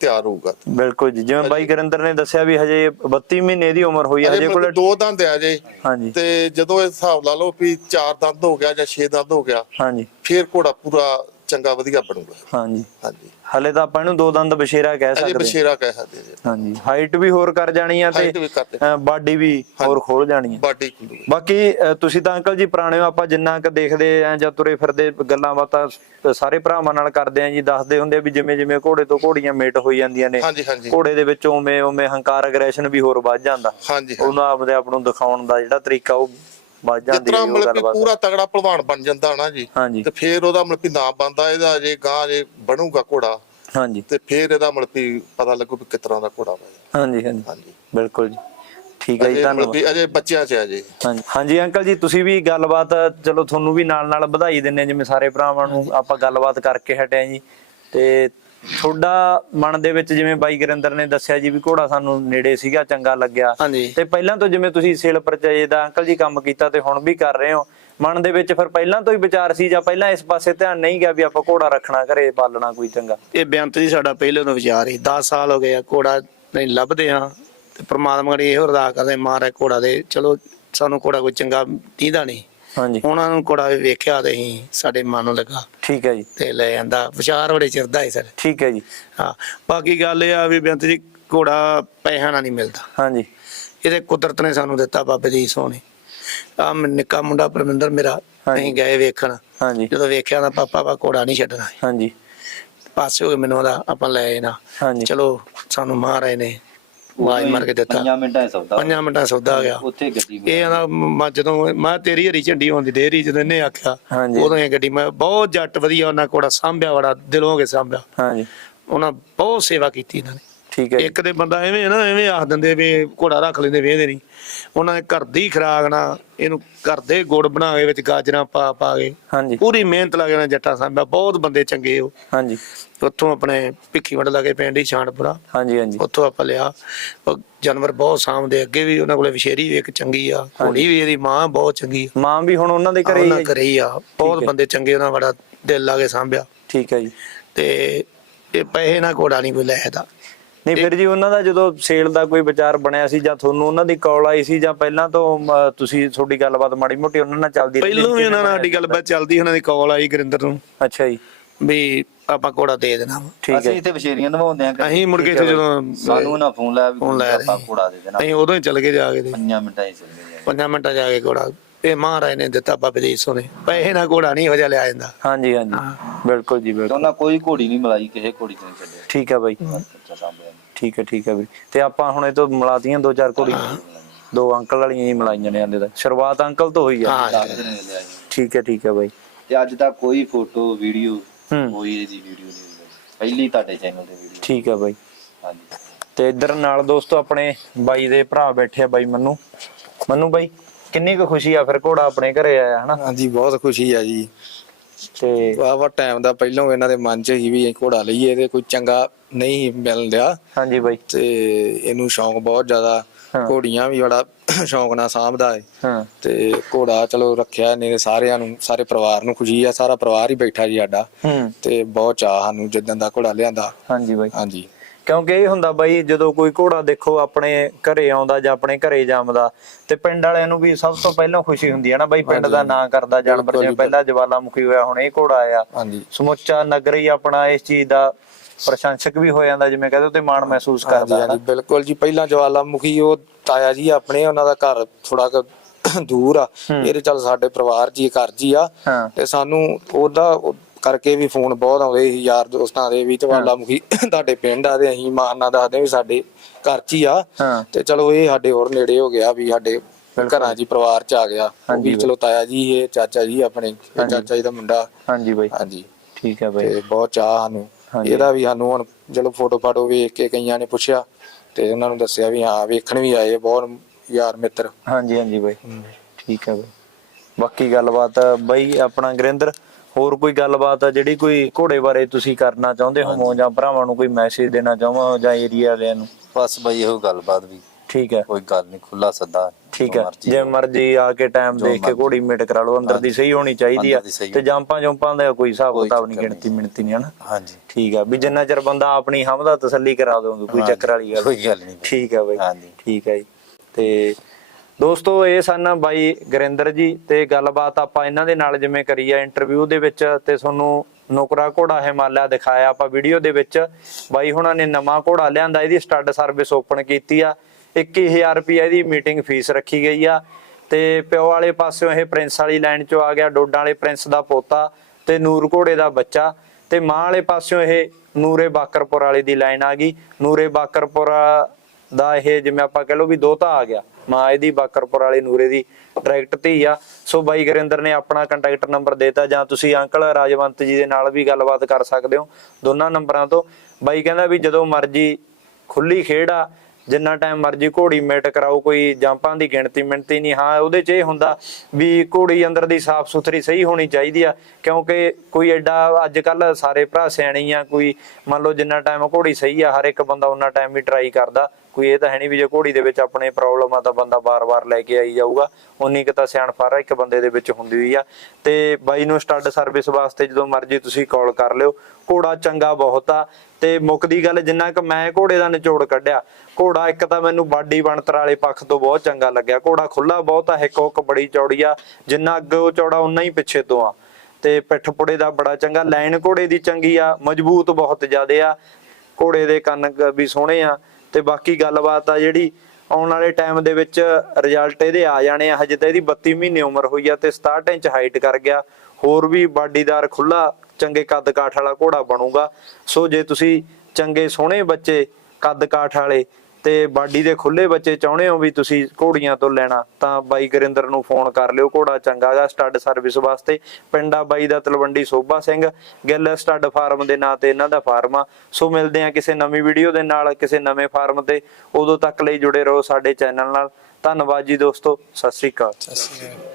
ਤਿਆਰ ਹੋਊਗਾ। ਬਿਲਕੁਲ ਜੀ ਜਿਵੇਂ ਬਾਈ ਗੁਰਿੰਦਰ ਨੇ ਦੱਸਿਆ ਵੀ ਹਜੇ 32 ਮਹੀਨੇ ਦੀ ਉਮਰ ਹੋਈ ਅਜੇ ਹਜੇ ਕੋਲ ਦੋ ਦੰਦ ਆ ਜੇ ਹਾਂਜੀ। ਤੇ ਜਦੋਂ ਇਹ ਹਿਸਾਬ ਲਾ ਲਓ ਵੀ ਚਾਰ ਦੰਦ ਹੋ ਗਿਆ ਜਾਂ ਛੇ ਦੰਦ ਹੋ ਗਿਆ ਹਾਂਜੀ। ਫਿਰ ਘੋੜਾ ਪੂਰਾ ਚੰਗਾ ਵਧੀਆ ਬਣੂਗਾ। ਹਾਂਜੀ। ਹਾਂਜੀ। ਹਲੇ ਤਾਂ ਆਪਾਂ ਇਹਨੂੰ ਦੋ ਦੰਦ ਬਸ਼ੇਰਾ ਕਹਿ ਅਜੇ ਸਕਦੇ ਹਾਂ। ਬਸ਼ੇਰਾ ਕਹਿ ਸਕਦੇ ਜੀ। ਹਾਂਜੀ। ਹਾਈਟ ਵੀ ਹੋਰ ਕਰ ਜਾਣੀ ਆ ਵੀ ਤੇ ਬਾਡੀ ਵੀ ਹੋਰ ਖੋਲ ਜਾਣੀ ਆ। ਬਾਡੀ ਖੁੱਲੂਗੀ ਬਾਕੀ ਅ, ਤੁਸੀਂ ਤਾਂ ਅੰਕਲ ਜੀ ਪੁਰਾਣੇ ਹੋ ਆਪਾਂ ਜਿੰਨਾ ਕ ਦੇਖਦੇ ਆ ਜਾਂ ਤੁਰੇ ਫਿਰਦੇ ਗੱਲਾਂ ਬਾਤਾਂ ਸ- ਸਾਰੇ ਭਰਾਵਾਂ ਨਾਲ ਕਰਦੇ ਆ ਜੀ ਦੱਸਦੇ ਹੁੰਦੇ ਆ ਵੀ ਜਿਵੇਂ ਜਿਵੇਂ ਘੋੜੇ ਤੋਂ ਘੋੜੀਆਂ ਮੇਟ ਹੋਈ ਜਾਂਦੀਆਂ ਨੇ। ਹਾਂਜੀ ਹਾਂਜੀ। ਘੋੜੇ ਦੇ ਵਿੱਚ ਉਵੇਂ ਉਵੇਂ ਹੰਕਾਰ ਅਗਰੈਸ਼ਨ ਵੀ ਹੋਰ ਵੱਧ ਜਾਂਦਾ। ਹਾਂਜੀ ਉਹਨਾਂ ਆਪਦੇ ਆਪ ਨੂੰ ਦਿਖਾਉਣ ਦਾ ਜਿਹੜਾ ਤਰੀਕਾ ਉਹ ਵੱਧ ਜਿਸ ਜਾਂਦੀ ਹੈ ਉਹ ਕਿ ਗੱਲਬਾਤ। ਪੂਰਾ ਤਗੜਾ ਭਲਵਾਨ ਬਣ ਜਾਂਦਾ ਨਾ ਜੀ। ਤੇ ਫਿਰ ਉਹਦਾ ਮਤਲਬ ਕਿ ਨਾਮ ਬੰਦਾ ਇਹਦਾ ਜੇ ਗਾਂ ਜੇ ਬਣੂਗਾ ਘੋੜਾ ਹਾਂਜੀ। ਤੇ ਫਿਰ ਇਹਦਾ ਮਤਲਬ ਕਿ ਪਤਾ ਲੱਗੂ ਵੀ ਕਿਸ ਤਰ੍ਹਾਂ ਦਾ ਘੋੜਾ ਵਾ ਹਾਂਜੀ ਹਾਂਜੀ। ਹਾਂਜੀ। ਬਿਲਕੁਲ ਜੀ। ਠੀਕ ਹੈ ਜੀ ਧੰਨਵਾਦ। ਕਿ ਅਜੇ ਬੱਚਿਆਂ 'ਚ ਆ ਜੀ। ਹਾਂਜੀ। ਹਾਂਜੀ ਅੰਕਲ ਜੀ ਤੁਸੀਂ ਵੀ ਗੱਲਬਾਤ ਚਲੋ ਤੁਹਾਨੂੰ ਵੀ ਨਾਲ ਨਾਲ ਵਧਾਈ ਦਿੰਨੇ ਜਿਵੇਂ ਸਾਰੇ ਭਰਾਵਾਂ ਨੂੰ ਆਪਾਂ ਗੱਲਬਾਤ ਕਰਕੇ ਹਟਿਆ ਜੀ। ਤੇ ਤੁਹਾਡਾ ਮਨ ਦੇ ਵਿੱਚ ਜਿਵੇਂ ਬਾਈ ਗੁਰਿੰਦਰ ਨੇ ਦੱਸਿਆ ਜੀ ਵੀ ਘੋੜਾ ਸਾਨੂੰ ਨੇੜੇ ਸੀਗਾ ਚੰਗਾ ਲੱਗਿਆ। ਤੇ ਪਹਿਲਾਂ ਤੋਂ ਜਿਵੇਂ ਤੁਸੀਂ ਸੇਲ ਪਰਚੇਜ ਦਾ ਅੰਕਲ ਜੀ ਕੰਮ ਕੀਤਾ ਤੇ ਹੁਣ ਵੀ ਕਰ ਰਹੇ ਹੋ ਮਨ ਦੇ ਵਿੱਚ ਫਿਰ ਪਹਿਲਾਂ ਤੋਂ ਹੀ ਵਿਚਾਰ ਸੀ ਜਾਂ ਪਹਿਲਾਂ ਇਸ ਪਾਸੇ ਧਿਆਨ ਨਹੀਂ ਗਿਆ ਵੀ ਆਪਾਂ ਘੋੜਾ ਰੱਖਣਾ ਘਰੇ ਪਾਲਣਾ ਕੋਈ ਚੰਗਾ? ਇਹ ਬੇਅੰਤ ਜੀ ਸਾਡਾ ਪਹਿਲੇ ਤੋਂ ਵਿਚਾਰ ਹੀ 10 ਸਾਲ ਹੋ ਗਏ ਆ ਘੋੜਾ ਨਹੀਂ ਲੱਭਦੇ ਆ ਤੇ ਪ੍ਰਮਾਤਮਾ ਦੀ ਇਹੋ ਅਰਦਾਸ ਕਰਦੇ ਮਾਰੇ ਘੋੜਾ ਦੇ ਚਲੋ ਸਾਨੂੰ ਘੋੜਾ ਕੋਈ ਚੰਗਾ ਦੀਦਾ ਨਹੀਂ। ਹਾਂਜੀ। ਉਹਨਾਂ ਨੂੰ ਘੋੜਾ ਵੇਖਿਆ ਤੇ ਅਸੀਂ ਸਾਡੇ ਮਨ ਨੂੰ ਲੱਗਾ। ਠੀਕ ਹੈ ਜੀ। ਤੇ ਲੈ ਆਂਦਾ ਵਿਚਾਰ ਬੜੇ ਚਿਰਦਾ ਹੈ ਸਰ। ਠੀਕ ਹੈ ਜੀ। ਹਾਂ ਬਾਕੀ ਗੱਲ ਇਹ ਆ ਵੀ ਬੇਅੰਤ ਜੀ ਘੋੜਾ ਪੈਸਿਆਂ ਨਾਲ ਨਹੀਂ ਮਿਲਦਾ। ਹਾਂਜੀ। ਇਹਦੇ ਕੁਦਰਤ ਨੇ ਸਾਨੂੰ ਦਿੱਤਾ ਬਾਬੇ ਦੀ ਸੋਹਣੀ। ਆ ਨਿੱਕਾ ਮੁੰਡਾ ਪਰਮਿੰਦਰ ਮੇਰਾ। ਅਸੀਂ ਗਏ ਵੇਖਣ। ਹਾਂਜੀ। ਜਦੋਂ ਵੇਖਿਆ ਤਾਂ ਪਾਪਾ ਵਾ ਘੋੜਾ ਨਹੀਂ ਛੱਡਣਾ। ਹਾਂਜੀ। ਪਾਸੇ ਹੋ ਕੇ ਮੈਨੂੰ ਉਹਦਾ ਆਪਾਂ ਲੈ ਨਾ। ਹਾਂਜੀ। ਚਲੋ ਸਾਨੂੰ ਮਹਾਰਾਜ ਨੇ। ਆਵਾਜ਼ ਮਾਰ ਕੇ ਦਿੱਤਾ। ਪੰਜਾਂ ਮਿੰਟਾਂ 'ਚ ਸੌਦਾ ਪੰਜਾਂ ਮਿੰਟਾਂ ਸੌਦਾ ਹੋ ਗਿਆ। ਉੱਥੇ ਗੱਡੀ ਇਹ ਆਂਦਾ ਮੈਂ ਜਦੋਂ ਮੈਂ ਤੇਰੀ ਹਰੀ ਝੰਡੀ ਹੁੰਦੀ ਦੇਰੀ ਜਦੋਂ ਇਹਨੇ ਆਖਿਆ ਹਾਂਜੀ। ਉਦੋਂ ਇਹ ਗੱਡੀ ਮੈਂ ਬਹੁਤ ਜੱਟ ਵਧੀਆ ਉਹਨਾਂ ਕੋੜਾ ਸਾਂਭਿਆ ਬੜਾ ਦਿਲੋਂ ਹੋ ਕੇ ਸਾਂਭਿਆ। ਹਾਂਜੀ। ਉਹਨਾਂ ਬਹੁਤ ਸੇਵਾ ਕੀਤੀ ਇਹਨਾਂ ਨੇ। ਠੀਕ ਹੈ ਇੱਕ ਦੇ ਬੰਦਾ ਐਵੇਂ ਨਾ ਐਵੇਂ ਆਖ ਦਿੰਦੇ ਵੀ ਘੋੜਾ ਰੱਖ ਲੈਂਦੇ ਵੇਹਦੇ ਨਹੀਂ। ਉਹਨਾਂ ਨੇ ਘਰ ਦੀ ਖਰਾਕ ਨਾਲ ਇਹਨੂੰ ਘਰ ਦੇ ਗੁੜ ਬਣਾ ਕੇ ਵਿੱਚ ਗਾਜਰਾਂ ਪਾ ਪਾ ਕੇ ਹਾਂਜੀ। ਪੂਰੀ ਮਿਹਨਤ ਲਾ ਕੇ ਇਹਨਾਂ ਜੱਟਾਂ ਸਾਂਭਿਆ। ਬਹੁਤ ਬੰਦੇ ਚੰਗੇ ਉਹ। ਹਾਂਜੀ। ਉੱਥੋਂ ਆਪਣੇ ਭਿੱਖੀ ਵੰਡ ਲਾ ਕੇ ਪਿੰਡ ਹੀ ਛਾਣਪੁਰਾ ਹਾਂਜੀ ਹਾਂਜੀ। ਉੱਥੋਂ ਆਪਾਂ ਲਿਆ। ਜਾਨਵਰ ਬਹੁਤ ਸਾਂਭਦੇ। ਅੱਗੇ ਵੀ ਉਹਨਾਂ ਕੋਲੇ ਵਿਸ਼ੇਰੀ ਵੀ ਇੱਕ ਚੰਗੀ ਆ। ਘੋੜੀ ਵੀ ਇਹਦੀ ਮਾਂ ਬਹੁਤ ਚੰਗੀ ਆ। ਮਾਂ ਵੀ ਹੁਣ ਉਹਨਾਂ ਦੇ ਘਰੇ ਹੀ ਉਹਨਾਂ ਹੈ? ਘਰੇ ਹੀ ਆ। ਬਹੁਤ ਹੈ। ਬੰਦੇ ਚੰਗੇ ਉਹਨਾਂ ਬੜਾ ਦਿਲ ਲਾ ਕੇ ਸਾਂਭਿਆ। ਠੀਕ ਹੈ ਜੀ। ਤੇ ਇਹ ਪੈਸੇ ਨਾਲ ਘੋੜਾ ਨਹੀਂ ਕੋਈ ਲੈਦਾ ਨਹੀਂ ਫਿਰ ਜੀ ਉਹਨਾਂ ਦਾ ਜਦੋਂ ਸੇਲ ਦਾ ਕੋਈ ਵਿਚਾਰ ਬਣਿਆ ਸੀ ਜਾਂ ਤੁਹਾਨੂੰ ਉਹਨਾਂ ਦੀ ਕਾਲ ਆਈ ਸੀ ਜਾਂ ਪਹਿਲਾਂ ਤੋਂ ਤੁਸੀਂ ਤੁਹਾਡੀ ਗੱਲਬਾਤ ਮਾੜੀ ਮੋਟੀ ਉਹਨਾਂ ਨਾਲ ਚੱਲਦੀ ਰਹਿੰਦੀ ਪਹਿਲੋਂ ਵੀ? ਉਹਨਾਂ ਨਾਲ ਸਾਡੀ ਗੱਲਬਾਤ ਚੱਲਦੀ ਉਹਨਾਂ ਦੀ ਕਾਲ ਆਈ ਗੁਰਿੰਦਰ ਨੂੰ। ਅੱਛਾ ਜੀ। ਵੀ ਆਪਾਂ ਘੋੜਾ ਦੇ ਦੇਣਾ ਅਸੀਂ ਇੱਥੇ ਬਸ਼ੇਰੀਆਂ ਨਵਾਉਂਦੇ ਆ ਅਸੀਂ ਮੁੜ ਕੇ ਇੱਥੇ ਜਦੋਂ ਸਾਨੂੰ ਨਾ ਫੋਨ ਲਾਇਆ ਵੀ ਫੋਨ ਲਾਇਆ ਆਪਾਂ। ਘੋੜਾ ਦੇ ਦੇਣਾ। ਅਸੀਂ ਉਦੋਂ ਹੀ ਚੱਲ ਗਏ ਜਾ ਕੇ ਪੰਜਾਂ ਮਿੰਟਾਂ ਹੀ ਚੱਲ ਗਏ ਪੰਜਾਂ ਮਿੰਟਾਂ ਜਾ ਕੇ ਘੋੜਾ ਇਹ ਮਹਾਰਾਜ ਨੇ ਦਿੱਤਾ ਬਾਬੇ ਦੇ ਸੋਨੇ ਪੈਸੇ ਨਾਲ ਘੋੜਾ ਨਹੀਂ ਹੋ ਜਾ ਲਿਆ ਜਾਂਦਾ। ਹਾਂਜੀ ਹਾਂਜੀ। ਬਿਲਕੁਲ ਜੀ ਬਿਲਕੁਲ। ਉਹਨਾਂ ਕੋਈ ਘੋੜੀ ਨਹੀਂ ਮਲਾਈ ਕਿਸੇ ਘੋੜੀ ਤੇ ਨਹੀਂ ਛੱਡਿਆ ਠੀਕ ਹੈ ਬਾਈ। ਠੀਕ ਹੈ ਠੀਕ ਹੈ ਬਈ। ਤੇ ਆਪਾਂ ਹੁਣ ਇਹ ਤੋਂ ਮਿਲਾਤੀਆਂ ਦੋ ਚਾਰ ਕੁੜੀਆਂ ਦੋ ਅੰਕਲ ਵਾਲੀਆਂ ਹੀ ਮਿਲਾਈਆਂ ਨੇ ਆਂਦੇ ਦਾ ਸ਼ੁਰੂਆਤ ਅੰਕਲ ਤੋਂ ਹੋਈ ਆ। ਠੀਕ ਹੈ ਠੀਕ ਹੈ ਬਾਈ। ਤੇ ਅੱਜ ਤੱਕ ਕੋਈ ਫੋਟੋ ਵੀਡੀਓ। ਕੋਈ ਇਹਦੀ ਵੀਡੀਓ ਨਹੀਂ ਹੋਈ ਪਹਿਲੀ ਤੁਹਾਡੇ ਚੈਨਲ ਤੇ ਵੀਡੀਓ। ਠੀਕ ਹੈ ਬਾਈ। ਹਾਂਜੀ। ਤੇ ਇੱਧਰ ਨਾਲ ਦੋਸਤੋ ਆਪਣੇ ਬਾਈ ਦੇ ਭਰਾ ਬੈਠੇ ਆ ਬਾਈ ਮੰਨੂ। ਮੰਨੂ ਬਾਈ। ਕਿੰਨੀ ਕੁ ਖੁਸ਼ੀ ਆ ਫਿਰ ਘੋੜਾ ਆਪਣੇ ਘਰੇ ਆਇਆ ਹਨਾ? ਹਾਂਜੀ ਬਹੁਤ ਖੁਸ਼ੀ ਆ ਜੀ। ਤੇ ਵਾਵਾ ਟਾਈਮ ਦਾ ਪਹਿਲਾਂ ਇਹਨਾਂ ਦੇ ਮਨ 'ਚ ਹੀ ਵੀ ਇਹ ਘੋੜਾ ਲਈਏ ਤੇ ਕੋਈ ਚੰਗਾ ਨਹੀਂ ਮਿਲ ਰਿਹਾ ਹਾਂਜੀ ਬਾਈ। ਤੇ ਇਹਨੂੰ ਸ਼ੌਂਕ ਬਹੁਤ ਜ਼ਿਆਦਾ। ਘੋੜੀਆਂ ਵੀ ਬੜਾ [COUGHS] ਸ਼ੌਂਕ ਨਾਲ ਸਾਂਭਦਾ ਹੈ ਹਾਂ। ਤੇ ਘੋੜਾ ਚਲੋ ਰੱਖਿਆ ਤੇ ਸਾਰਿਆਂ ਨੂੰ ਸਾਰੇ ਪਰਿਵਾਰ ਨੂੰ ਖੁਸ਼ੀ ਆ ਸਾਰਾ ਪਰਿਵਾਰ ਹੀ ਬੈਠਾ ਜੀ ਸਾਡਾ। ਹੂੰ। ਤੇ ਬਹੁਤ ਚਾਹ ਸਾਨੂੰ ਜਿੱਦਾਂ ਦਾ ਘੋੜਾ ਲਿਆਂਦਾ। ਹਾਂਜੀ ਬਾਈ। ਹਾਂਜੀ। ਕਿਉਂਕਿ ਇਹ ਹੁੰਦਾ ਬਾਈ ਜਦੋਂ ਕੋਈ ਘੋੜਾ ਦੇਖੋ ਆਪਣੇ ਘਰੇ ਆਉਂਦਾ ਜਾਂ ਆਪਣੇ ਘਰੇ ਜੰਮਦਾ ਤੇ ਪਿੰਡ ਵਾਲਿਆਂ ਨੂੰ ਵੀ ਸਭ ਤੋਂ ਪਹਿਲਾਂ ਖੁਸ਼ੀ ਹੁੰਦੀ ਹੈ ਨਾ ਬਾਈ ਪਿੰਡ ਦਾ ਨਾਂ ਕਰਦਾ ਜਾਨਵਰ ਜਿਵੇਂ ਪਹਿਲਾਂ ਜਵਾਲਾਮੁਖੀ ਹੋਇਆ ਹੁਣ ਇਹ ਘੋੜਾ ਆਇਆ। ਸਮੁੱਚਾ ਨਗਰ ਹੀ ਆਪਣਾ ਇਸ ਚੀਜ਼ ਦਾ ਪ੍ਰਸ਼ੰਸਕ ਵੀ ਹੋ ਜਾਂਦਾ ਜਿਵੇਂ ਕਹਿੰਦੇ ਤੇ ਮਾਣ ਮਹਿਸੂਸ ਕਰਦਾ ਹੈ ਬਿਲਕੁਲ ਜੀ। ਪਹਿਲਾਂ ਜਵਾਲਾਮੁਖੀ ਉਹ ਤਾਇਆ ਜੀ ਆਪਣੇ ਉਹਨਾਂ ਦਾ ਘਰ ਥੋੜਾ ਕੁ ਦੂਰ ਆ। ਇਹ ਤੇ ਚੱਲ ਸਾਡੇ ਪਰਿਵਾਰ ਜੀ ਘਰ ਜੀ ਆ। ਤੇ ਸਾਨੂੰ ਉਹਦਾ ਉਹ ਕਰਕੇ ਵੀ ਫੋਨ ਬਹੁਤ ਆਉਂਦੇ ਸੀ ਯਾਰ ਦੋਸਤਾਂ ਦੇ ਵੀ ਜਵਾਲਾਮੁਖੀ ਤੁਹਾਡੇ ਪਿੰਡ ਆ ਤੇ ਅਸੀਂ ਮਾਨ ਨਾਲ ਦੱਸਦੇ ਵੀ ਸਾਡੇ ਘਰ 'ਚ ਹੀ ਆ। ਹਾਂ। ਤੇ ਚਲੋ ਇਹ ਸਾਡੇ ਹੋਰ ਨੇੜੇ ਹੋ ਗਿਆ ਵੀ ਸਾਡੇ ਘਰਾਂ 'ਚ ਹੀ ਪਰਿਵਾਰ 'ਚ ਆ ਗਿਆ। ਉਹ ਵੀ ਚਲੋ ਤਾਇਆ ਜੀ ਇਹ ਚਾਚਾ ਜੀ ਆਪਣੇ ਇਹ ਚਾਚਾ ਜੀ ਦਾ ਮੁੰਡਾ। ਹਾਂਜੀ ਬਾਈ। ਹਾਂਜੀ। ਠੀਕ ਹੈ ਬਾਈ। ਤੇ ਬਹੁਤ ਚਾਹ ਸਾਨੂੰ। ਹਾਂਜੀ। ਇਹਦਾ ਵੀ ਸਾਨੂੰ ਹੁਣ ਚਲੋ ਫੋਟੋ ਫਾਟੋ ਵੇਖ ਕੇ ਕਈਆਂ ਨੇ ਪੁੱਛਿਆ ਤੇ ਉਹਨਾਂ ਨੂੰ ਦੱਸਿਆ ਵੀ ਹਾਂ ਵੇਖਣ ਵੀ ਆਏ ਬਹੁਤ ਯਾਰ ਮਿੱਤਰ। ਹਾਂਜੀ ਹਾਂਜੀ ਬਾਈ। ਠੀਕ ਹੈ ਬਾਈ। ਬਾਕੀ ਗੱਲਬਾਤ ਬਾਈ ਆਪਣਾ ਗੁਰਿੰਦਰ। ਹੋਰ ਕੋਈ ਗੱਲਬਾਤ ਆ ਜਿਹੜੀ ਕੋਈ ਘੋੜੇ ਬਾਰੇ ਤੁਸੀਂ ਕਰਨਾ ਚਾਹੁੰਦੇ ਹੋ ਜਾਂ ਭਰਾਵਾਂ ਨੂੰ ਕੋਈ ਮੈਸੇਜ ਦੇਣਾ ਚਾਹੋ ਜਾਂ ਏਰੀਆ ਵਾਲਿਆਂ ਨੂੰ? ਬਸ ਬਈ ਇਹੋ ਗੱਲਬਾਤ ਵੀ। ਠੀਕ ਹੈ। ਕੋਈ ਗੱਲ ਨਹੀਂ ਖੁੱਲਾ ਸੱਦਾ ਠੀਕ ਹੈ। ਮਰਜ਼ੀ ਜੇ ਮਰਜ਼ੀ ਆ ਕੇ ਟਾਈਮ ਦੇਖ ਕੇ। ਘੋੜੀ ਮੇਟ ਕਰਾ ਲਓ ਅੰਦਰ ਦੀ ਸਹੀ ਹੋਣੀ ਚਾਹੀਦੀ ਆ ਤੇ ਜੰਪਾਂ ਜੰਪਾਂ ਦਾ ਕੋਈ ਹਿਸਾਬ ਕਿਤਾਬ ਨਹੀਂ ਗਿਣਤੀ ਮਿਣਤੀ ਨਹੀਂ ਹਨਾ ਹਾਂਜੀ। ਠੀਕ ਆ। ਵੀ ਜਿੰਨਾ ਚਿਰ ਬੰਦਾ ਆਪਣੀ ਹਮ ਦਾ ਤਸੱਲੀ ਕਰਾ ਦੋਗੇ ਕੋਈ ਚੱਕਰ ਵਾਲੀ ਗੱਲ ਕੋਈ ਗੱਲ ਨਹੀਂ। ਠੀਕ ਆ ਬਾਈ। ਹਾਂਜੀ। ਠੀਕ ਹੈ ਜੀ। ਤੇ ਦੋਸਤੋ, ਇਹ ਸਨ ਬਾਈ ਗੁਰਿੰਦਰ ਜੀ ਤੇ ਗੱਲਬਾਤ ਆਪਾਂ ਇਹਨਾਂ ਦੇ ਨਾਲ ਜਿਵੇਂ ਕਰੀ ਆ ਇੰਟਰਵਿਊ ਦੇ ਵਿੱਚ ਤੇ ਤੁਹਾਨੂੰ ਨੁਕਰਾ ਘੋੜਾ ਹਿਮਾਲਿਆ ਦਿਖਾਇਆ ਆਪਾਂ ਵੀਡੀਓ ਦੇ ਵਿੱਚ। ਬਾਈ ਹੁਣਾਂ ਨੇ ਨਵਾਂ ਘੋੜਾ ਲਿਆਂਦਾ, ਇਹਦੀ ਸਟੱਡ ਸਰਵਿਸ ਓਪਨ ਕੀਤੀ ਆ। 21000 ਰੁਪਏ ਇਹਦੀ ਮੀਟਿੰਗ ਫੀਸ ਰੱਖੀ ਗਈ ਆ। ਤੇ ਪਿਓ ਵਾਲੇ ਪਾਸਿਓਂ ਇਹ ਪ੍ਰਿੰਸ ਵਾਲੀ ਲਾਈਨ ਚੋਂ ਆ ਗਿਆ, ਡੋਡਾਂ ਵਾਲੇ ਪ੍ਰਿੰਸ ਦਾ ਪੋਤਾ ਤੇ ਨੂਰ ਘੋੜੇ ਦਾ ਬੱਚਾ। ਤੇ ਮਾਂ ਵਾਲੇ ਪਾਸਿਓਂ ਇਹ ਨੂਰੇ ਬਾਕਰਪੁਰ ਵਾਲੇ ਦੀ ਲਾਈਨ ਆ ਗਈ। ਨੂਰੇ ਬਾਕਰਪੁਰ ਦਾ ਇਹ ਜਿਵੇਂ ਆਪਾਂ ਕਹ ਲਓ ਵੀ ਦੋਤਾ ਆ ਗਿਆ। ਮਾਂ ਇਹਦੀ ਬਾਕਰਪੁਰ ਵਾਲੇ ਨੂਰੇ ਦੀ ਡਾਇਰੈਕਟ ਧੀ ਆ। ਸੋ ਬਾਈ ਗੁਰਿੰਦਰ ਨੇ ਆਪਣਾ ਕੰਟੈਕਟ ਨੰਬਰ ਦੇਤਾ, ਜਾਂ ਤੁਸੀਂ ਅੰਕਲ ਰਾਜਵੰਤ ਜੀ ਦੇ ਨਾਲ ਵੀ ਗੱਲਬਾਤ ਕਰ ਸਕਦੇ ਹੋ ਦੋਨਾਂ ਨੰਬਰਾਂ ਤੋਂ। ਬਾਈ ਕਹਿੰਦਾ ਵੀ ਜਦੋਂ ਮਰਜ਼ੀ ਖੁੱਲੀ ਖੇਡ ਆ, ਜਿੰਨਾ ਟਾਈਮ ਮਰਜ਼ੀ ਘੋੜੀ ਮੇਟ ਕਰਾਓ, ਕੋਈ ਜੰਪਾਂ ਦੀ ਗਿਣਤੀ ਮਿਣਤੀ ਨਹੀਂ। ਹਾਂ, ਉਹਦੇ 'ਚ ਇਹ ਹੁੰਦਾ ਵੀ ਘੋੜੀ ਅੰਦਰ ਦੀ ਸਾਫ਼ ਸੁਥਰੀ ਸਹੀ ਹੋਣੀ ਚਾਹੀਦੀ ਆ, ਕਿਉਂਕਿ ਕੋਈ ਐਡਾ ਅੱਜ ਕੱਲ ਸਾਰੇ ਭਰਾ ਸਿਆਣੀ ਆ, ਕੋਈ ਮੰਨ ਲਓ ਜਿੰਨਾ ਟਾਈਮ ਘੋੜੀ ਸਹੀ ਆ, ਹਰ ਇੱਕ ਬੰਦਾ ਉਹਨਾਂ ਟਾਈਮ ਹੀ ਟਰਾਈ ਕਰਦਾ। ਕੋਈ ਇਹ ਤਾਂ ਹੈ ਨਹੀਂ ਵੀ ਜੇ ਘੋੜੀ ਦੇ ਵਿੱਚ ਆਪਣੇ ਪ੍ਰੋਬਲਮ ਆ ਤਾਂ ਬੰਦਾ ਬਾਰ-ਬਾਰ ਲੈ ਕੇ ਆਈ ਜਾਊਗਾ। ਉਨੀ ਕੁ ਤਾਂ ਸਿਆਣਪ ਹਰ ਇੱਕ ਬੰਦੇ ਦੇ ਵਿੱਚ ਹੁੰਦੀ ਹੋਈ ਆ। ਤੇ ਬਾਈ ਨੂੰ ਸਟੱਡ ਸਰਵਿਸ ਵਾਸਤੇ ਜਦੋਂ ਮਰਜ਼ੀ ਤੁਸੀਂ ਕਾਲ ਕਰ ਲਿਓ। ਘੋੜਾ ਚੰਗਾ ਬਹੁਤ ਆ। ਤੇ ਮੁੱਕਦੀ ਗੱਲ ਜਿੰਨਾ ਕਿ ਮੈਂ ਘੋੜੇ ਦਾ ਨਿਚੋੜ ਕੱਢਿਆ, ਘੋੜਾ ਇੱਕ ਤਾਂ ਮੈਨੂੰ ਬਾਡੀ ਬਣਤਰ ਵਾਲੇ ਪੱਖ ਤੋਂ ਬਹੁਤ ਚੰਗਾ ਲੱਗਿਆ। ਘੋੜਾ ਖੁੱਲਾ ਬਹੁਤ ਆ, ਹਿੱਕ ਹੁੱਕ ਬੜੀ ਚੌੜੀ ਆ, ਜਿੰਨਾ ਅੱਗੇ ਉਹ ਚੌੜਾ ਉਨਾ ਹੀ ਪਿੱਛੇ ਤੋਂ ਆ। ਤੇ ਪਿੱਠ ਪੁੜੇ ਦਾ ਬੜਾ ਚੰਗਾ, ਲਾਈਨ ਘੋੜੇ ਦੀ ਚੰਗੀ ਆ, ਮਜ਼ਬੂਤ ਬਹੁਤ ਜ਼ਿਆਦੇ ਆ। ਘੋੜੇ ਦੇ ਕੰਨ ਵੀ ਸੋਹਣੇ ਆ। ਤੇ ਬਾਕੀ ਗੱਲਬਾਤ ਆ ਜਿਹੜੀ ਆਉਣ ਵਾਲੇ ਟਾਈਮ ਦੇ ਵਿੱਚ ਰਿਜ਼ਲਟ ਇਹਦੇ ਆ ਜਾਣੇ ਆ। ਹਜੇ ਤਾਂ ਇਹਦੀ 32 ਮਹੀਨੇ ਉਮਰ ਹੋਈ ਆ ਤੇ 67 ਇੰਚ ਹਾਈਟ ਕਰ ਗਿਆ। ਹੋਰ ਵੀ ਬਾਡੀਦਾਰ ਖੁੱਲਾ ਚੰਗੇ ਕੱਦ ਕਾਠ ਵਾਲਾ ਘੋੜਾ ਬਣੂਗਾ। ਸੋ ਜੇ ਤੁਸੀਂ ਚੰਗੇ ਸੋਹਣੇ ਬੱਚੇ ਕੱਦ ਕਾਠ ਵਾਲੇ ਤੇ ਬਾਡੀ ਦੇ ਖੁੱਲੇ ਬੱਚੇ ਚਾਹੁੰਦੇ ਹੋ ਵੀ ਤੁਸੀਂ ਘੋੜੀਆਂ ਤੋਂ ਲੈਣਾ, ਤਾਂ ਬਾਈ ਗੁਰਿੰਦਰ ਨੂੰ ਫੋਨ ਕਰ ਲਿਓ, ਘੋੜਾ ਚੰਗਾ ਗਾ ਸਟੱਡ ਸਰਵਿਸ ਵਾਸਤੇ। ਪਿੰਡਾ ਬਾਈ ਦਾ ਤਲਵੰਡੀ ਸੋਭਾ ਸਿੰਘ, ਗਿੱਲ ਸਟੱਡ ਫਾਰਮ ਦੇ ਨਾਂ ਤੇ ਇਹਨਾਂ ਦਾ ਫਾਰਮ ਆ। ਸੋ ਮਿਲਦੇ ਆ ਕਿਸੇ ਨਵੀਂ ਵੀਡੀਓ ਦੇ ਨਾਲ, ਕਿਸੇ ਨਵੇਂ ਫਾਰਮ ਤੇ। ਉਦੋਂ ਤੱਕ ਲਈ ਜੁੜੇ ਰਹੋ ਸਾਡੇ ਚੈਨਲ ਨਾਲ। ਧੰਨਵਾਦ ਜੀ ਦੋਸਤੋ, ਸਤਿ ਸ੍ਰੀ ਅਕਾਲ। ਸਤਿ ਸ਼੍ਰੀ ਅਕਾਲ।